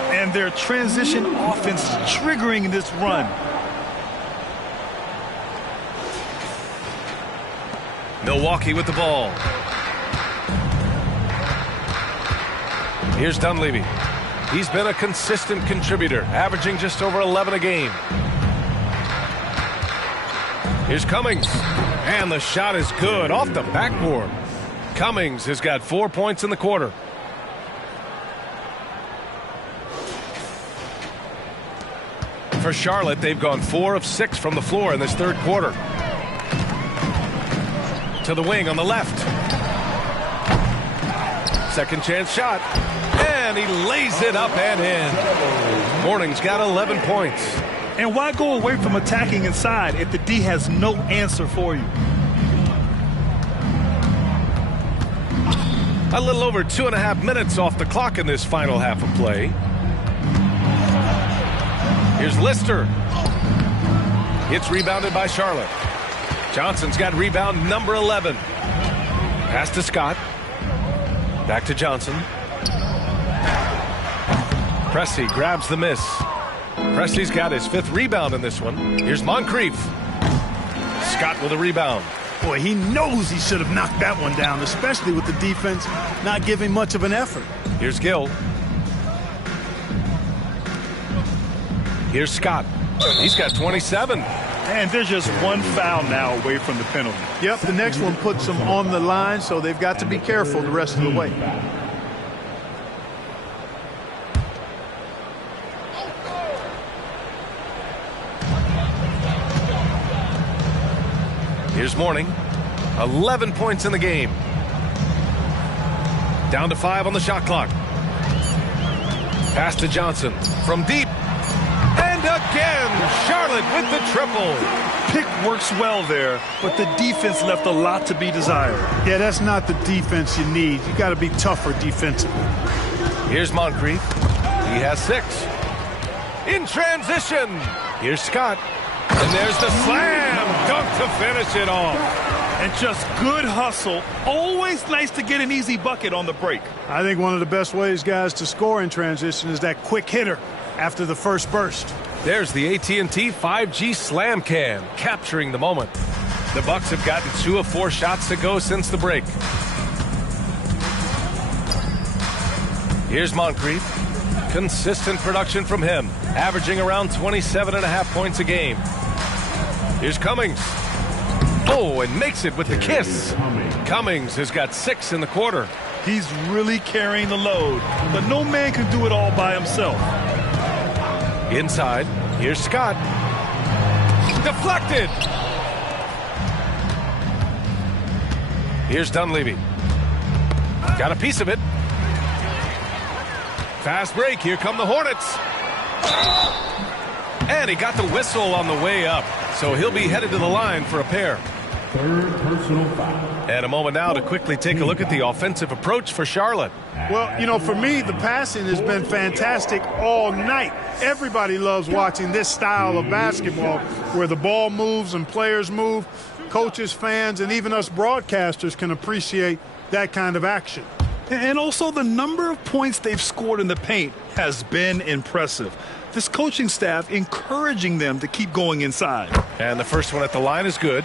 And their transition offense triggering this run. Milwaukee with the ball. Here's Dunleavy. He's been a consistent contributor, averaging just over 11 a game. Here's Cummings. And the shot is good off the backboard. Cummings has got 4 points in the quarter. For Charlotte, they've gone 4 of 6 from the floor in this third quarter. To the wing on the left. Second chance shot. And he lays it up and in. Mourning's got 11 points. And why go away from attacking inside if the D has no answer for you? A little over 2.5 minutes off the clock in this final half of play. Here's Lister. It's rebounded by Charlotte. Johnson's got rebound number 11. Pass to Scott. Back to Johnson. Pressey grabs the miss. Pressey's got his 5th rebound in this one. Here's Moncrief. Scott with a rebound. Boy, he knows he should have knocked that one down, especially with the defense not giving much of an effort. Here's Gill. Here's Scott. He's got 27. And there's just one foul now away from the penalty. Yep, the next one puts them on the line, so they've got to be careful the rest of the way. Here's Mourning. 11 points in the game. Down to 5 on the shot clock. Pass to Johnson from deep. And again, Charlotte with the triple. Pick works well there, but the defense left a lot to be desired. Yeah, that's not the defense you need. You got to be tougher defensively. Here's Moncrief. He has 6. In transition. Here's Scott. And there's the slam dunk to finish it off. And just good hustle. Always nice to get an easy bucket on the break. I think one of the best ways, guys, to score in transition is that quick hitter after the first burst. There's the AT&T 5G Slam Can, capturing the moment. The Bucks have gotten 2 of 4 shots to go since the break. Here's Moncrief. Consistent production from him, averaging around 27.5 points a game. Here's Cummings. Oh, and makes it with the kiss. Cummings has got 6 in the quarter. He's really carrying the load, but no man can do it all by himself. Inside, here's Scott. Deflected. Here's Dunleavy. Got a piece of it. Fast break. Here come the Hornets. And he got the whistle on the way up, so he'll be headed to the line for a pair. Third personal foul. And a moment now to quickly take a look at the offensive approach for Charlotte. Well, you know, for me, the passing has been fantastic all night. Everybody loves watching this style of basketball where the ball moves and players move. Coaches, fans, and even us broadcasters can appreciate that kind of action. And also the number of points they've scored in the paint has been impressive. This coaching staff encouraging them to keep going inside. And the first one at the line is good.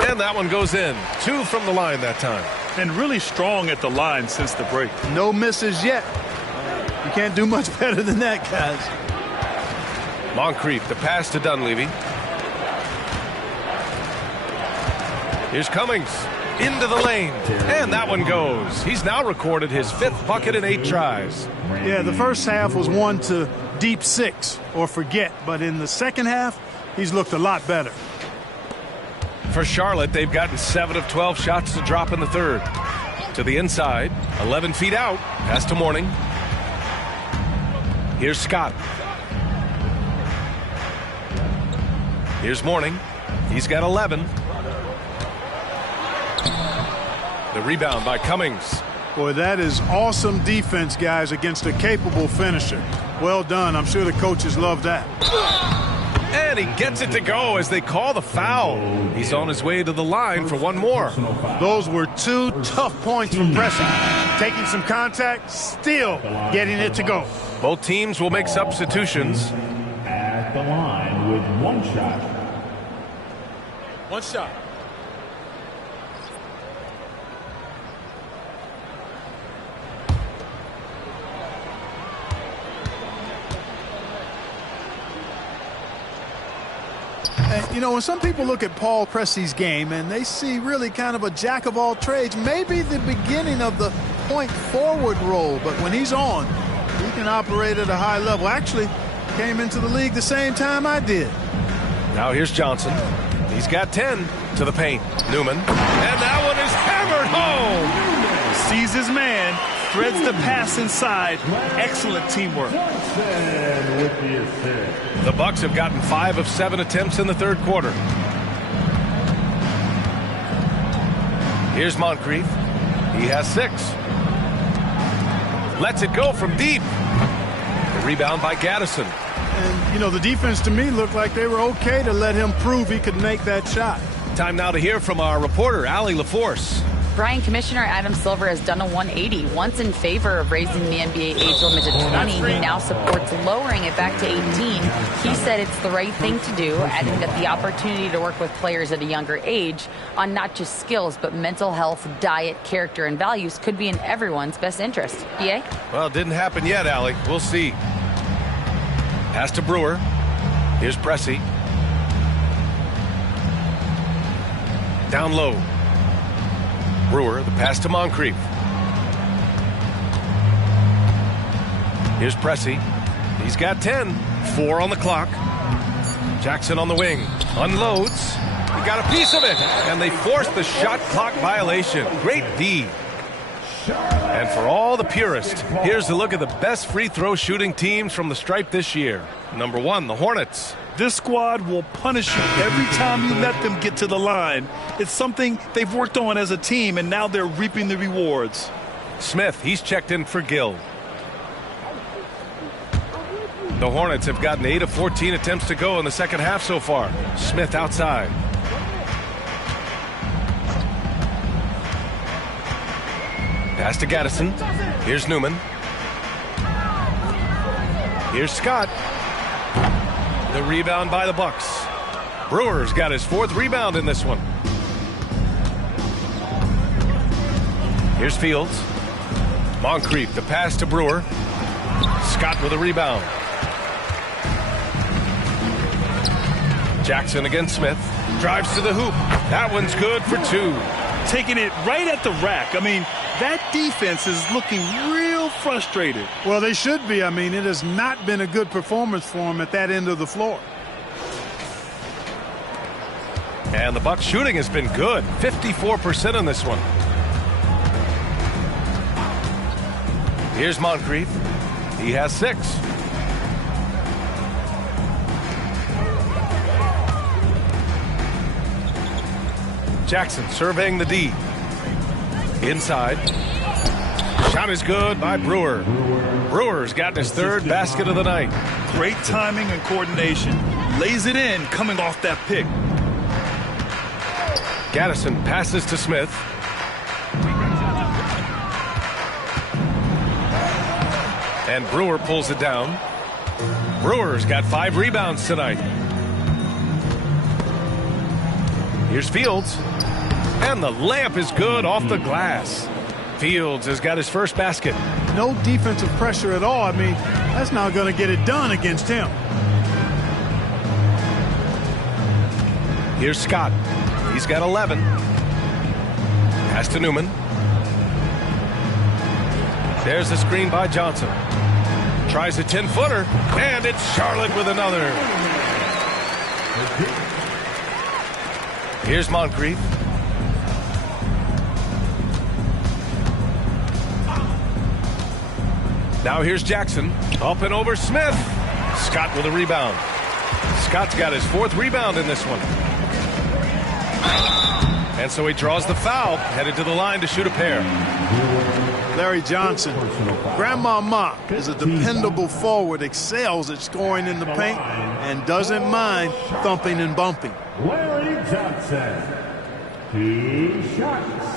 And that one goes in. 2 from the line that time. And really strong at the line since the break. No misses yet. You can't do much better than that, guys. Moncrief, the pass to Dunleavy. Here's Cummings. Into the lane. And that one goes. He's now recorded his 5th bucket in 8 tries. Yeah, the first half was one to deep 6 or forget. But in the second half, he's looked a lot better. For Charlotte, they've gotten 7 of 12 shots to drop in the third. To the inside, 11 feet out. Pass to Mourning. Here's Scott. Here's Mourning. He's got 11. The rebound by Cummings. Boy, that is awesome defense, guys, against a capable finisher. Well done. I'm sure the coaches love that. And he gets it to go as they call the foul. He's on his way to the line for one more. Those were 2 tough points from pressing. Taking some contact, still getting it to go. Both teams will make substitutions. At the line with 1 shot. 1 shot. You know, when some people look at Paul Pressey's game and they see really kind of a jack of all trades, maybe the beginning of the point forward role, but when he's on, he can operate at a high level. Actually, came into the league the same time I did. Now here's Johnson. He's got 10 to the paint. Newman. And that one is hammered home. Sees his man, threads the pass inside. Excellent teamwork. The Bucks have gotten 5 of 7 attempts in the third quarter. Here's Moncrief. He has 6. Lets it go from deep. The rebound by Gaddison. And, you know, the defense to me looked like they were okay to let him prove he could make that shot. Time now to hear from our reporter, Allie LaForce. Brian, Commissioner Adam Silver has done a 180. Once in favor of raising the NBA age limit to 20, he now supports lowering it back to 18. He said it's the right thing to do, adding that the opportunity to work with players at a younger age on not just skills, but mental health, diet, character, and values could be in everyone's best interest. EA? Well, it didn't happen yet, Allie. We'll see. Pass to Brewer. Here's Pressey. Down low. Brewer, the pass to Moncrief. Here's Pressey. He's got 10. 4 on the clock. Jackson on the wing. Unloads. He got a piece of it. And they forced the shot clock violation. Great D. And for all the purists, here's a look at the best free throw shooting teams from the stripe this year. Number 1, the Hornets. This squad will punish you every time you let them get to the line. It's something they've worked on as a team, and now they're reaping the rewards. Smith, he's checked in for Gill. The Hornets have gotten 8 of 14 attempts to go in the second half so far. Smith outside. Pass to Gaddison. Here's Newman. Here's Scott. The rebound by the Bucks. Brewer's got his 4th rebound in this one. Here's Fields. Moncrief, the pass to Brewer. Scott with a rebound. Jackson against Smith. Drives to the hoop. That one's good for 2. Taking it right at the rack. I mean, that defense is looking real frustrated. Well, they should be. I mean, it has not been a good performance for them at that end of the floor. And the Bucks shooting has been good. 54% in this one. Here's Moncrief. He has 6. Jackson surveying the D. Inside. Shot is good by Brewer. Brewer's gotten his 3rd basket of the night. Great timing and coordination. Lays it in coming off that pick. Gaddison passes to Smith. And Brewer pulls it down. Brewer's got 5 rebounds tonight. Here's Fields. And the layup is good off the glass. Fields has got his 1st basket. No defensive pressure at all. I mean, that's not going to get it done against him. Here's Scott. He's got 11. Pass to Newman. There's the screen by Johnson. Tries a 10-footer, and it's Charlotte with another. Here's Moncrief. Now here's Jackson. Up and over Smith. Scott with a rebound. Scott's got his 4th rebound in this one. And so he draws the foul, headed to the line to shoot a pair. Larry Johnson, Grandmama is a dependable forward, excels at scoring in the paint, and doesn't mind thumping and bumping. Larry Johnson, 2 shots.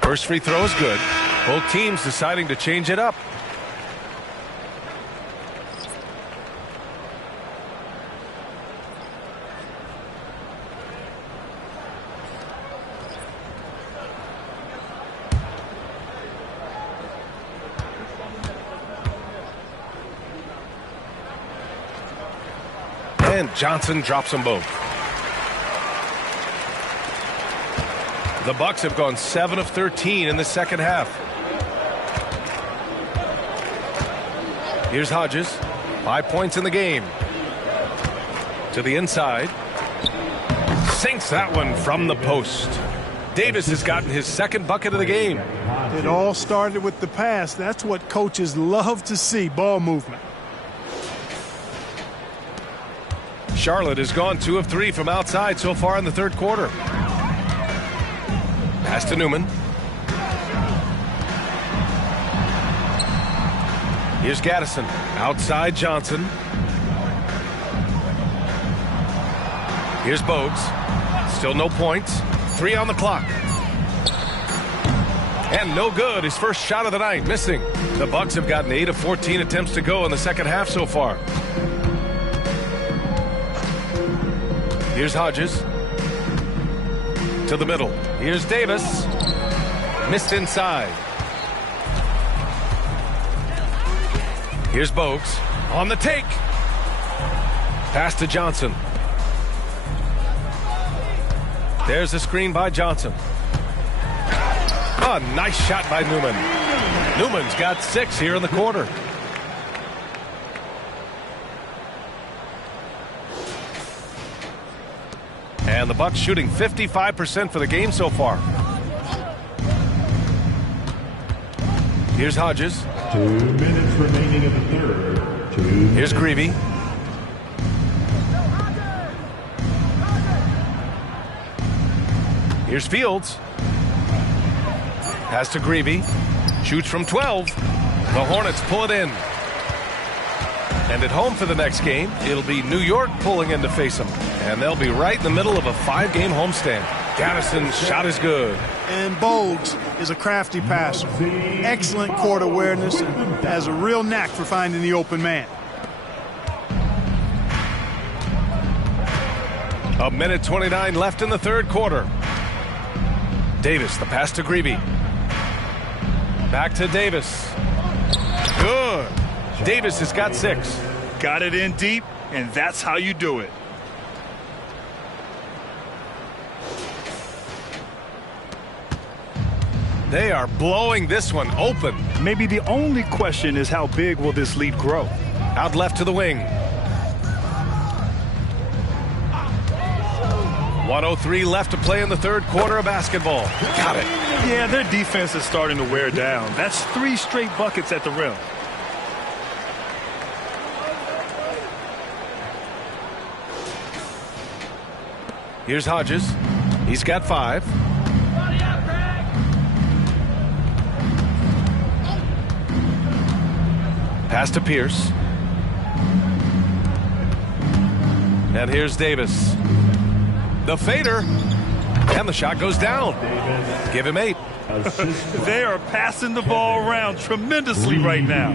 First free throw is good. Both teams deciding to change it up. And Johnson drops them both. The Bucks have gone 7 of 13 in the second half. Here's Hodges. 5 points in the game. To the inside. Sinks that one from the post. Davis has gotten his 2nd bucket of the game. It all started with the pass. That's what coaches love to see, ball movement. Charlotte has gone 2 of 3 from outside so far in the 3rd quarter. Pass to Newman. Here's Gaddison. Outside Johnson. Here's Bogues. Still no points. 3 on the clock. And no good. His first shot of the night. Missing. The Bucks have gotten 8 of 14 attempts to go in the second half so far. Here's Hodges. To the middle. Here's Davis. Missed inside. Here's Bogues. On the take. Pass to Johnson. There's a screen by Johnson. Oh, nice shot by Newman. Newman's got 6 here in the quarter. And the Bucks shooting 55% for the game so far. Here's Hodges. 2 minutes remaining in the third. Here's Greavy. Here's Fields. Pass to Greavy. Shoots from 12. The Hornets pull it in. And at home for the next game, it'll be New York pulling in to face them. And they'll be right in the middle of a 5-game homestand. Gaddison's shot is good. And Bogues is a crafty passer. Excellent court awareness and has a real knack for finding the open man. A minute 29 left in the third quarter. Davis, the pass to Greavy. Back to Davis. Good. Davis has got 6. Got it in deep, and that's how you do it. They are blowing this one open. Maybe the only question is how big will this lead grow? Out left to the wing. 1:03 left to play in the third quarter of basketball. Got it. Yeah, their defense is starting to wear down. That's 3 straight buckets at the rim. Here's Hodges. He's got 5. Pass to Pierce. And here's Davis. The fader. And the shot goes down. Give him 8. They are passing the ball around tremendously right now.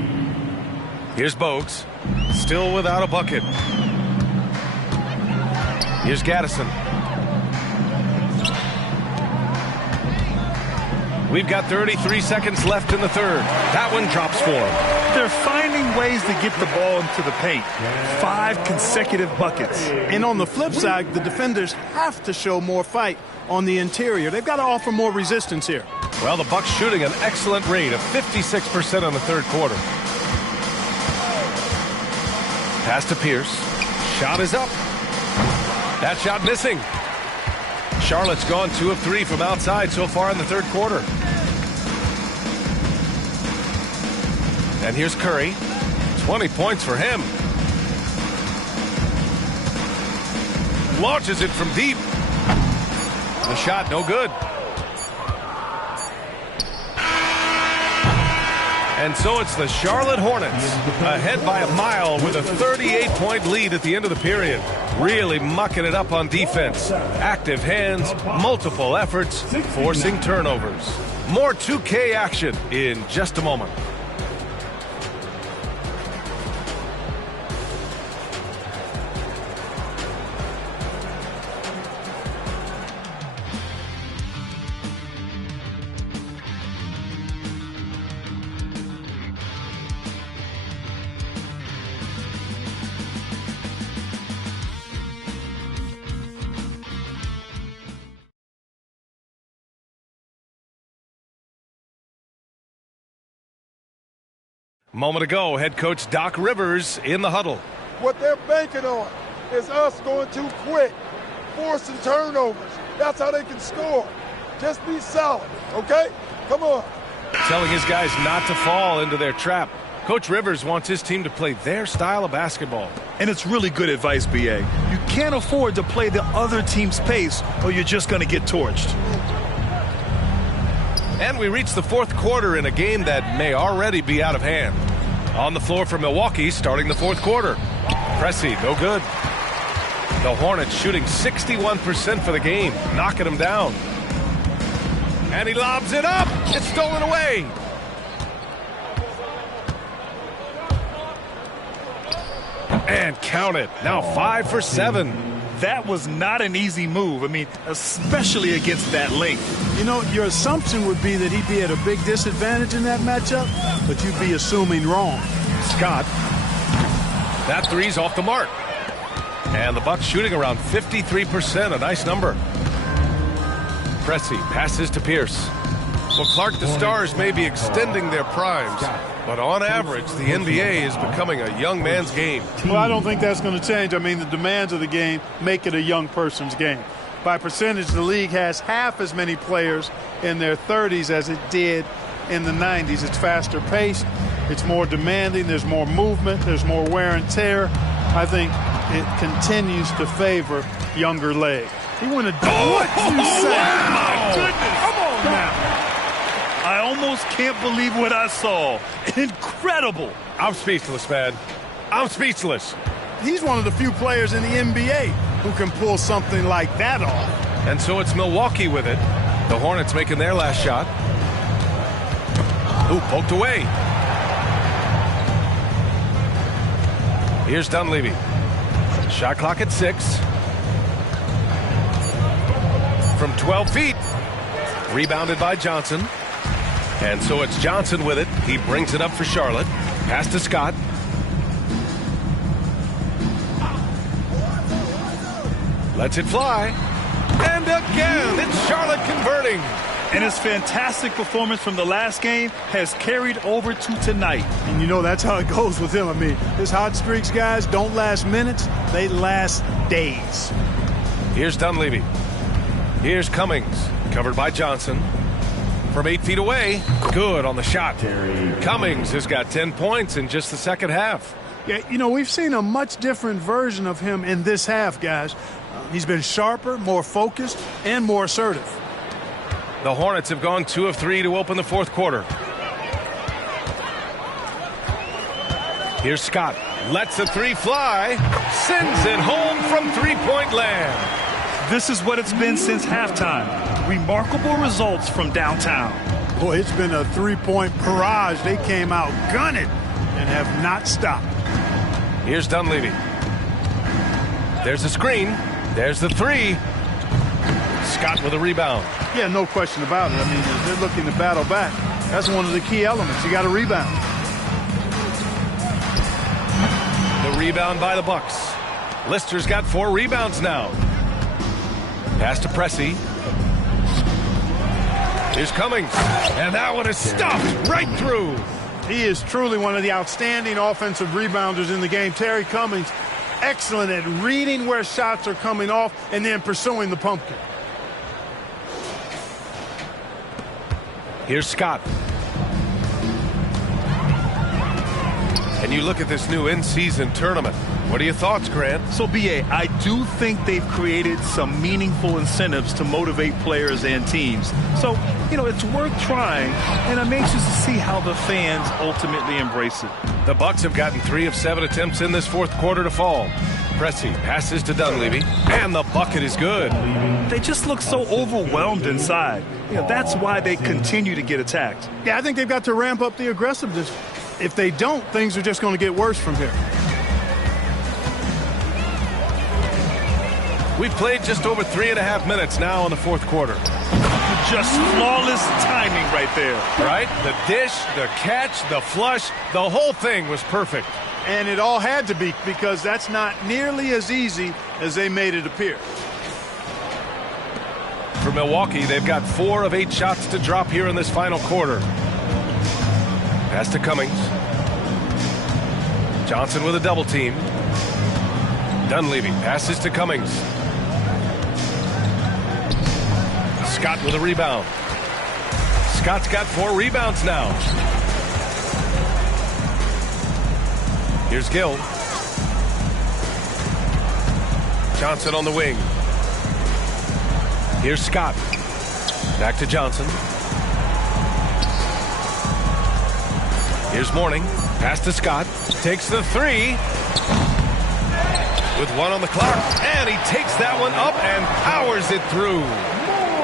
Here's Bogues. Still without a bucket. Here's Gaddison. We've got 33 seconds left in the third. That one drops for him. They're finding ways to get the ball into the paint. 5 consecutive buckets. And on the flip side, the defenders have to show more fight on the interior. They've got to offer more resistance here. Well, the Bucks shooting an excellent rate of 56% in the third quarter. Pass to Pierce. Shot is up. That shot missing. Charlotte's gone 2 of 3 from outside so far in the third quarter. And here's Curry. 20 points for him. Launches it from deep. The shot no good. And so it's the Charlotte Hornets ahead by a mile with a 38-point lead at the end of the period. Really mucking it up on defense. Active hands, multiple efforts, forcing turnovers. More 2K action in just a moment. Moment ago, head coach Doc Rivers in the huddle. What they're banking on is us going too quick, forcing turnovers. That's how they can score. Just be solid, okay? Come on. Telling his guys not to fall into their trap. Coach Rivers wants his team to play their style of basketball. And it's really good advice, B.A. You can't afford to play the other team's pace or you're just going to get torched. And we reach the fourth quarter in a game that may already be out of hand. On the floor for Milwaukee starting the fourth quarter. Pressey, no good. The Hornets shooting 61% for the game, knocking them down. And he lobs it up. It's stolen away. And count it. Now 5 for 7. That was not an easy move. I mean, especially against that length. You know, your assumption would be that he'd be at a big disadvantage in that matchup, but you'd be assuming wrong. Scott. That three's off the mark. And the Bucks shooting around 53%, a nice number. Pressey passes to Pierce. Well, Clark, the Stars may be extending their primes, but on average, the NBA is becoming a young man's game. Well, I don't think that's going to change. I mean, the demands of the game make it a young person's game. By percentage, the league has half as many players in their 30s as it did in the 90s. It's faster paced. It's more demanding. There's more movement. There's more wear and tear. I think it continues to favor younger legs. He went what you say? Oh, my goodness. Come on now. I almost can't believe what I saw. Incredible. I'm speechless, man. I'm speechless. He's one of the few players in the NBA who can pull something like that off. And so it's Milwaukee with it. The Hornets making their last shot. Ooh, poked away. Here's Dunleavy. Shot clock at 6. From 12 feet. Rebounded by Johnson. And so it's Johnson with it. He brings it up for Charlotte. Pass to Scott. Lets it fly. And again, it's Charlotte converting. And his fantastic performance from the last game has carried over to tonight. And you know that's how it goes with him. I mean, his hot streaks, guys, don't last minutes. They last days. Here's Dunleavy. Here's Cummings. Covered by Johnson. From 8 feet away. Good on the shot. Cummings has got 10 points in just the second half. Yeah, you know, we've seen a much different version of him in this half, guys. He's been sharper, more focused, and more assertive. The Hornets have gone 2 of 3 to open the fourth quarter. Here's Scott. Lets the three fly. Sends it home from three-point land. This is what it's been since halftime. Remarkable results from downtown. Boy, it's been a three-point barrage. They came out gunning and have not stopped. Here's Dunleavy. There's a screen. There's the three. Scott with a rebound. Yeah, no question about it. I mean, as they're looking to battle back, that's one of the key elements. You got to rebound. The rebound by the Bucks. Lister's got 4 rebounds now. Pass to Pressey. Here's Cummings. And that one is stuffed right through. He is truly one of the outstanding offensive rebounders in the game. Terry Cummings, excellent at reading where shots are coming off and then pursuing the pumpkin. Here's Scott. And you look at this new in-season tournament. What are your thoughts, Grant? So, B.A., I do think they've created some meaningful incentives to motivate players and teams. So, you know, it's worth trying, and I'm anxious to see how the fans ultimately embrace it. The Bucks have gotten 3 of 7 attempts in this fourth quarter to fall. Pressey passes to Dunleavy, and the bucket is good. They just look so overwhelmed inside. You know, that's why they continue to get attacked. Yeah, I think they've got to ramp up the aggressiveness. If they don't, things are just going to get worse from here. We've played just over 3.5 minutes now in the fourth quarter. Just flawless timing right there. Right? The dish, the catch, the flush, the whole thing was perfect. And it all had to be, because that's not nearly as easy as they made it appear. For Milwaukee, they've got 4 of 8 shots to drop here in this final quarter. Pass to Cummings. Johnson with a double team. Dunleavy passes to Cummings. Scott with a rebound. Scott's got 4 rebounds now. Here's Gill. Johnson on the wing. Here's Scott. Back to Johnson. Here's Mourning. Pass to Scott. Takes the 3. With 1 on the clock. And he takes that one up and powers it through.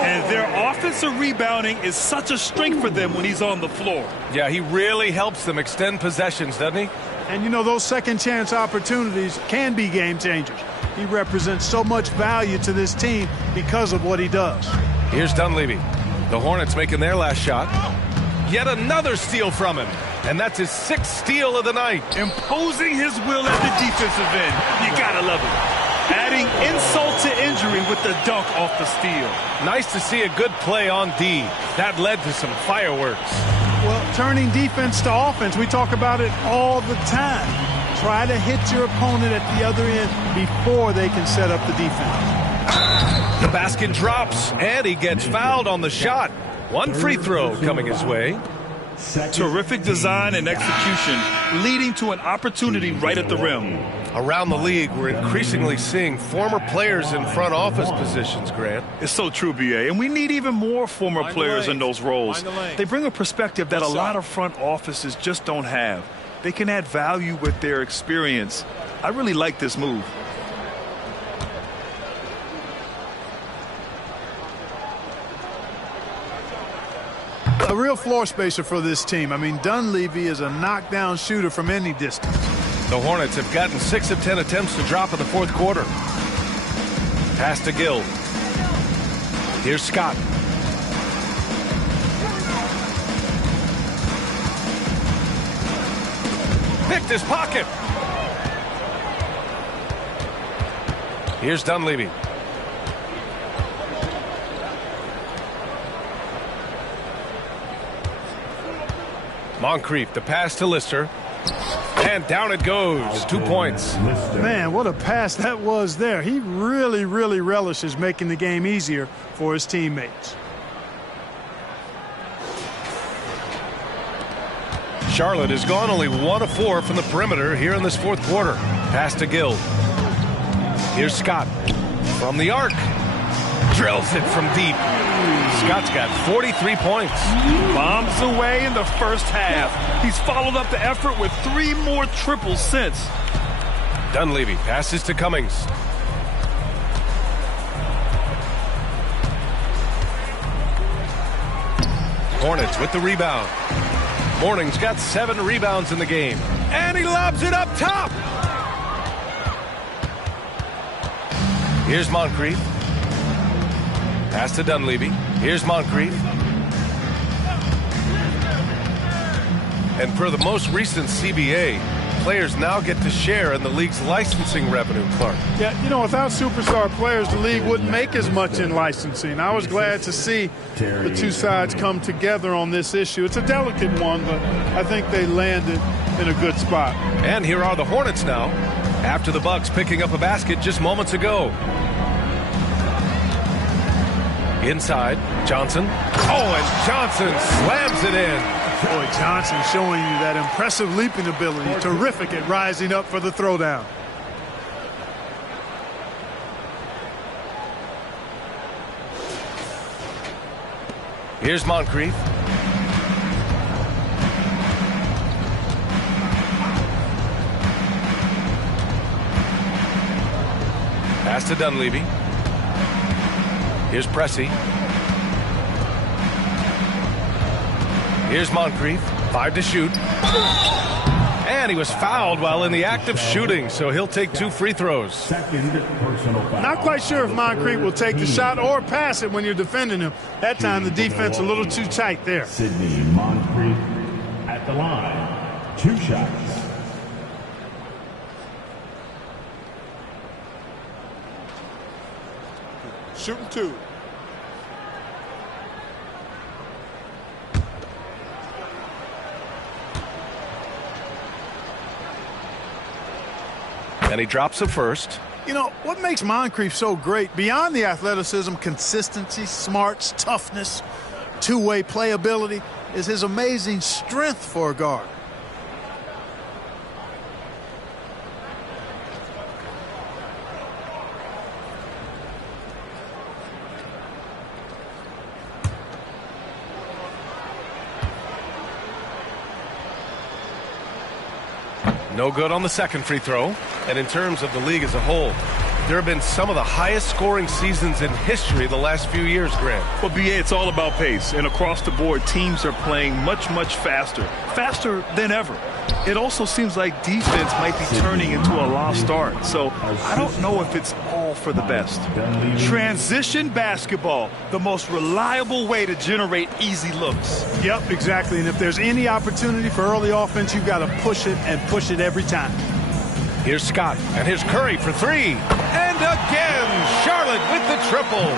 And their offensive rebounding is such a strength for them when he's on the floor. Yeah, he really helps them extend possessions, doesn't he? And, you know, those second chance opportunities can be game changers. He represents so much value to this team because of what he does. Here's Dunleavy. The Hornets making their last shot. Yet another steal from him. And that's his 6th steal of the night. Imposing his will at the defensive end. You gotta love it. Adding insult to injury with the dunk off the steal. Nice to see a good play on D. That led to some fireworks. Well, turning defense to offense, we talk about it all the time. Try to hit your opponent at the other end before they can set up the defense. The basket drops, and he gets fouled on the shot. One free throw coming his way. Terrific design and execution, leading to an opportunity right at the rim. Around the league, we're increasingly seeing former players in front office positions, Grant. It's so true, B.A., and we need even more former players in those roles. They bring a perspective that a lot of front offices just don't have. They can add value with their experience. I really like this move. A real floor spacer for this team. I mean, Dunleavy is a knockdown shooter from any distance. The Hornets have gotten 6 of 10 attempts to drop in the fourth quarter. Pass to Gill. Here's Scott. Picked his pocket. Here's Dunleavy. Moncrief, the pass to Lister. And down it goes. 2 points. Man, what a pass that was there. He really relishes making the game easier for his teammates. Charlotte has gone only 1 of 4 from the perimeter here in this fourth quarter. Pass to Gill. Here's Scott from the arc. Drills it from deep. Scott's got 43 points. Bombs away in the first half. He's followed up the effort with 3 more triples since. Dunleavy passes to Cummings. Hornets with the rebound. Morning's got 7 rebounds in the game. And he lobs it up top. Here's Moncrief. Pass to Dunleavy. Here's Moncrief. And per the most recent CBA, players now get to share in the league's licensing revenue, Clark. Yeah, you know, without superstar players, the league wouldn't make as much in licensing. I was glad to see the two sides come together on this issue. It's a delicate one, but I think they landed in a good spot. And here are the Hornets now, after the Bucks picking up a basket just moments ago. Inside, Johnson. Oh, and Johnson slams it in. Boy, Johnson showing you that impressive leaping ability. Terrific at rising up for the throwdown. Here's Moncrief. Pass to Dunleavy. Here's Pressey. Here's Moncrief. 5 to shoot. And he was fouled while in the act of shooting, so he'll take 2 free throws. Not quite sure if Moncrief will take the shot or pass it when you're defending him. That time the defense a little too tight there. Sidney Moncrief at the line. 2 shots. Shooting 2. And he drops the first. You know, what makes Moncrief so great, beyond the athleticism, consistency, smarts, toughness, two-way playability, is his amazing strength for a guard. No good on the second free throw. And in terms of the league as a whole, there have been some of the highest scoring seasons in history the last few years, Grant. Well, B.A., it's all about pace. And across the board, teams are playing much faster. Faster than ever. It also seems like defense might be turning into a lost art. So I don't know if it's all for the best. Transition basketball, the most reliable way to generate easy looks. Yep, exactly. And if there's any opportunity for early offense, you've got to push it and push it every time. Here's Scott, and here's Curry for 3. And again, Charlotte with the triple.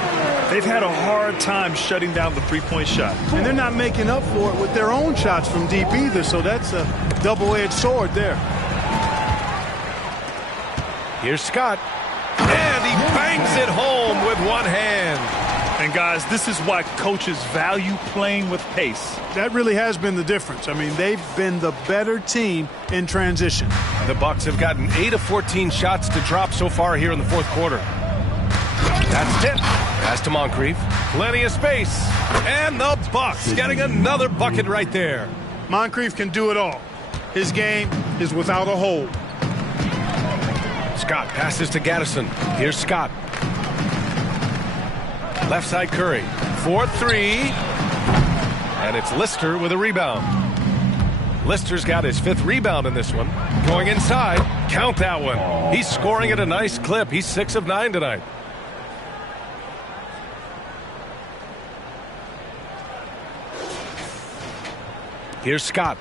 They've had a hard time shutting down the three-point shot. And they're not making up for it with their own shots from deep either, so that's a double-edged sword there. Here's Scott, and he bangs brings it home with one hand. And, guys, this is why coaches value playing with pace. That really has been the difference. I mean, they've been the better team in transition. The Bucks have gotten 8 of 14 shots to drop so far here in the fourth quarter. That's tipped. Pass to Moncrief. Plenty of space. And the Bucks getting another bucket right there. Moncrief can do it all. His game is without a hold. Scott passes to Gaddison. Here's Scott. Left side Curry. 4-3. And it's Lister with a rebound. Lister's got his 5th rebound in this one. Going inside. Count that one. He's scoring at a nice clip. He's 6 of 9 tonight. Here's Scott.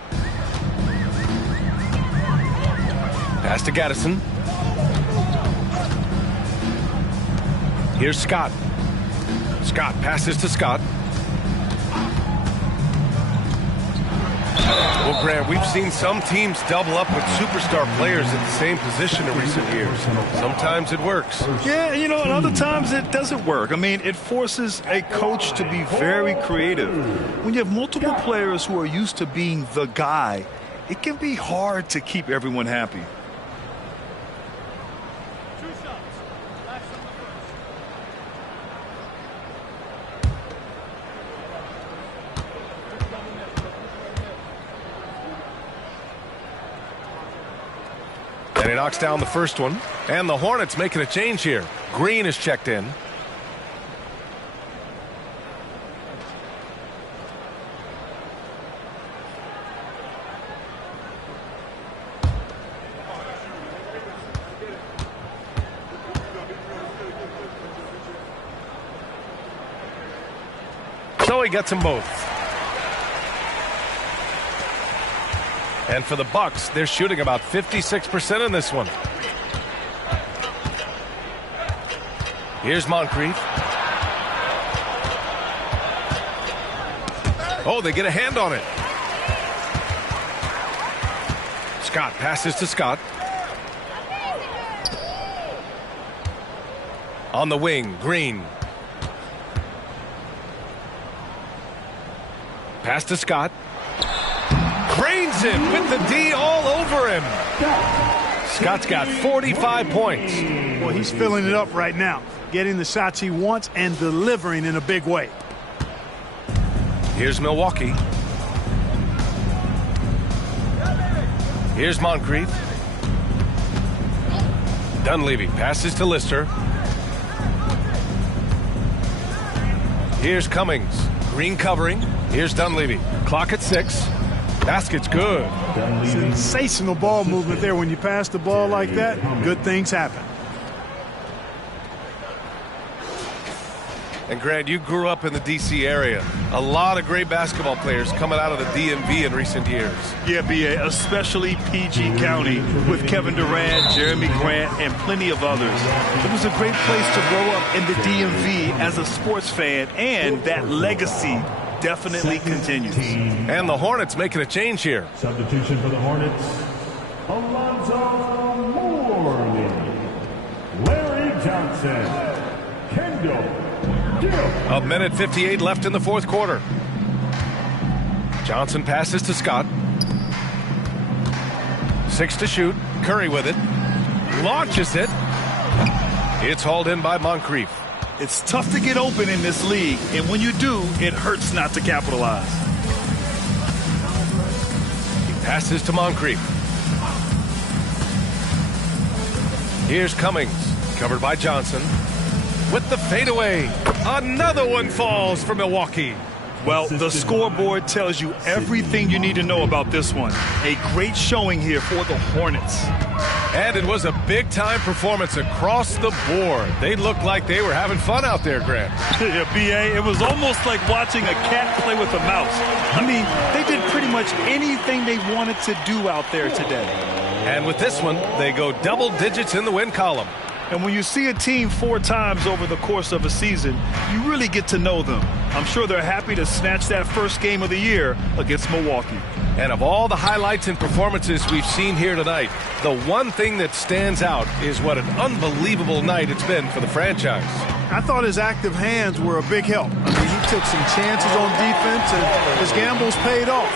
Pass to Gaddison. Here's Scott. Scott passes to Scott. Well, Grant, we've seen some teams double up with superstar players at the same position in recent years. Sometimes it works. Yeah, you know, and other times it doesn't work. I mean, it forces a coach to be very creative. When you have multiple players who are used to being the guy, it can be hard to keep everyone happy. And he knocks down the first one. And the Hornets making a change here. Green is checked in. So he gets them both. And for the Bucks, they're shooting about 56% in this one. Here's Moncrief. Oh, they get a hand on it. Scott passes to Scott. On the wing, Green. Pass to Scott. Cranes it with the D all over him. Scott's got 45 points. Well, he's filling it up right now, getting the shots he wants and delivering in a big way. Here's Milwaukee. Here's Moncrief. Dunleavy passes to Lister. Here's Cummings. Green covering. Here's Dunleavy. Clock at 6. Basket's good. Sensational ball movement there. When you pass the ball like that, good things happen. And Grant, you grew up in the D.C. area. A lot of great basketball players coming out of the DMV in recent years. Yeah, B.A., especially PG County with Kevin Durant, Jeremy Grant, and plenty of others. It was a great place to grow up in the DMV as a sports fan, and that legacy definitely continues. And the Hornets making a change here. Substitution for the Hornets, Alonzo Mourning, Larry Johnson, Kendall Gill. 1:58 left in the fourth quarter. Johnson passes to Scott. 6 to shoot. Curry with it. Launches it. It's hauled in by Moncrief. It's tough to get open in this league, and when you do, it hurts not to capitalize. He passes to Moncrief. Here's Cummings, covered by Johnson. With the fadeaway. Another one falls for Milwaukee. Well, the scoreboard tells you everything you need to know about this one. A great showing here for the Hornets. And it was a big-time performance across the board. They looked like they were having fun out there, Grant. Yeah, B.A., it was almost like watching a cat play with a mouse. I mean, they did pretty much anything they wanted to do out there today. And with this one, they go double digits in the win column. And when you see a team 4 times over the course of a season, you really get to know them. I'm sure they're happy to snatch that first game of the year against Milwaukee. And of all the highlights and performances we've seen here tonight, the one thing that stands out is what an unbelievable night it's been for the franchise. I thought his active hands were a big help. I mean, he took some chances on defense, and his gambles paid off.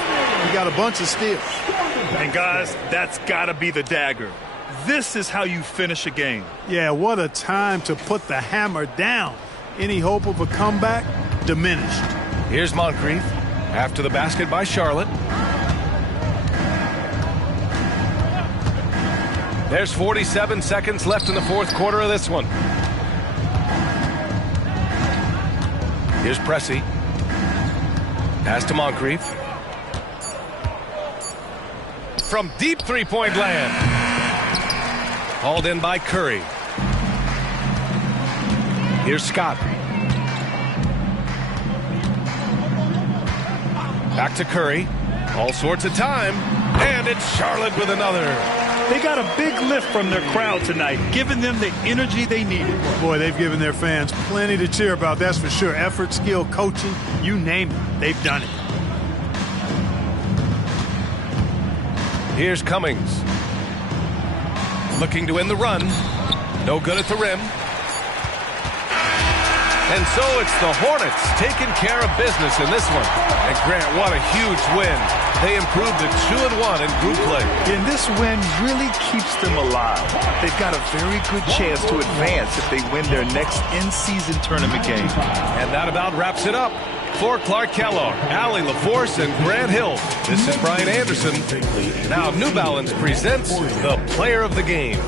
He got a bunch of steals. And guys, that's got to be the dagger. This is how you finish a game. Yeah, what a time to put the hammer down. Any hope of a comeback? Diminished. Here's Moncrief after the basket by Charlotte. There's 47 seconds left in the fourth quarter of this one. Here's Pressey. Pass to Moncrief. From deep three-point land. Hauled in by Curry. Here's Scott. Back to Curry. All sorts of time. And it's Charlotte with another. They got a big lift from their crowd tonight, giving them the energy they needed. Boy, they've given their fans plenty to cheer about, that's for sure. Effort, skill, coaching, you name it, they've done it. Here's Cummings. Looking to win the run. No good at the rim. And so it's the Hornets taking care of business in this one. And Grant, what a huge win. They improved to 2-1 in group play. And this win really keeps them alive. They've got a very good chance to advance if they win their next in-season tournament game. And that about wraps it up. For Clark Kellogg, Allie LaForce, and Grant Hill, this is Brian Anderson. Now New Balance presents the Player of the Game.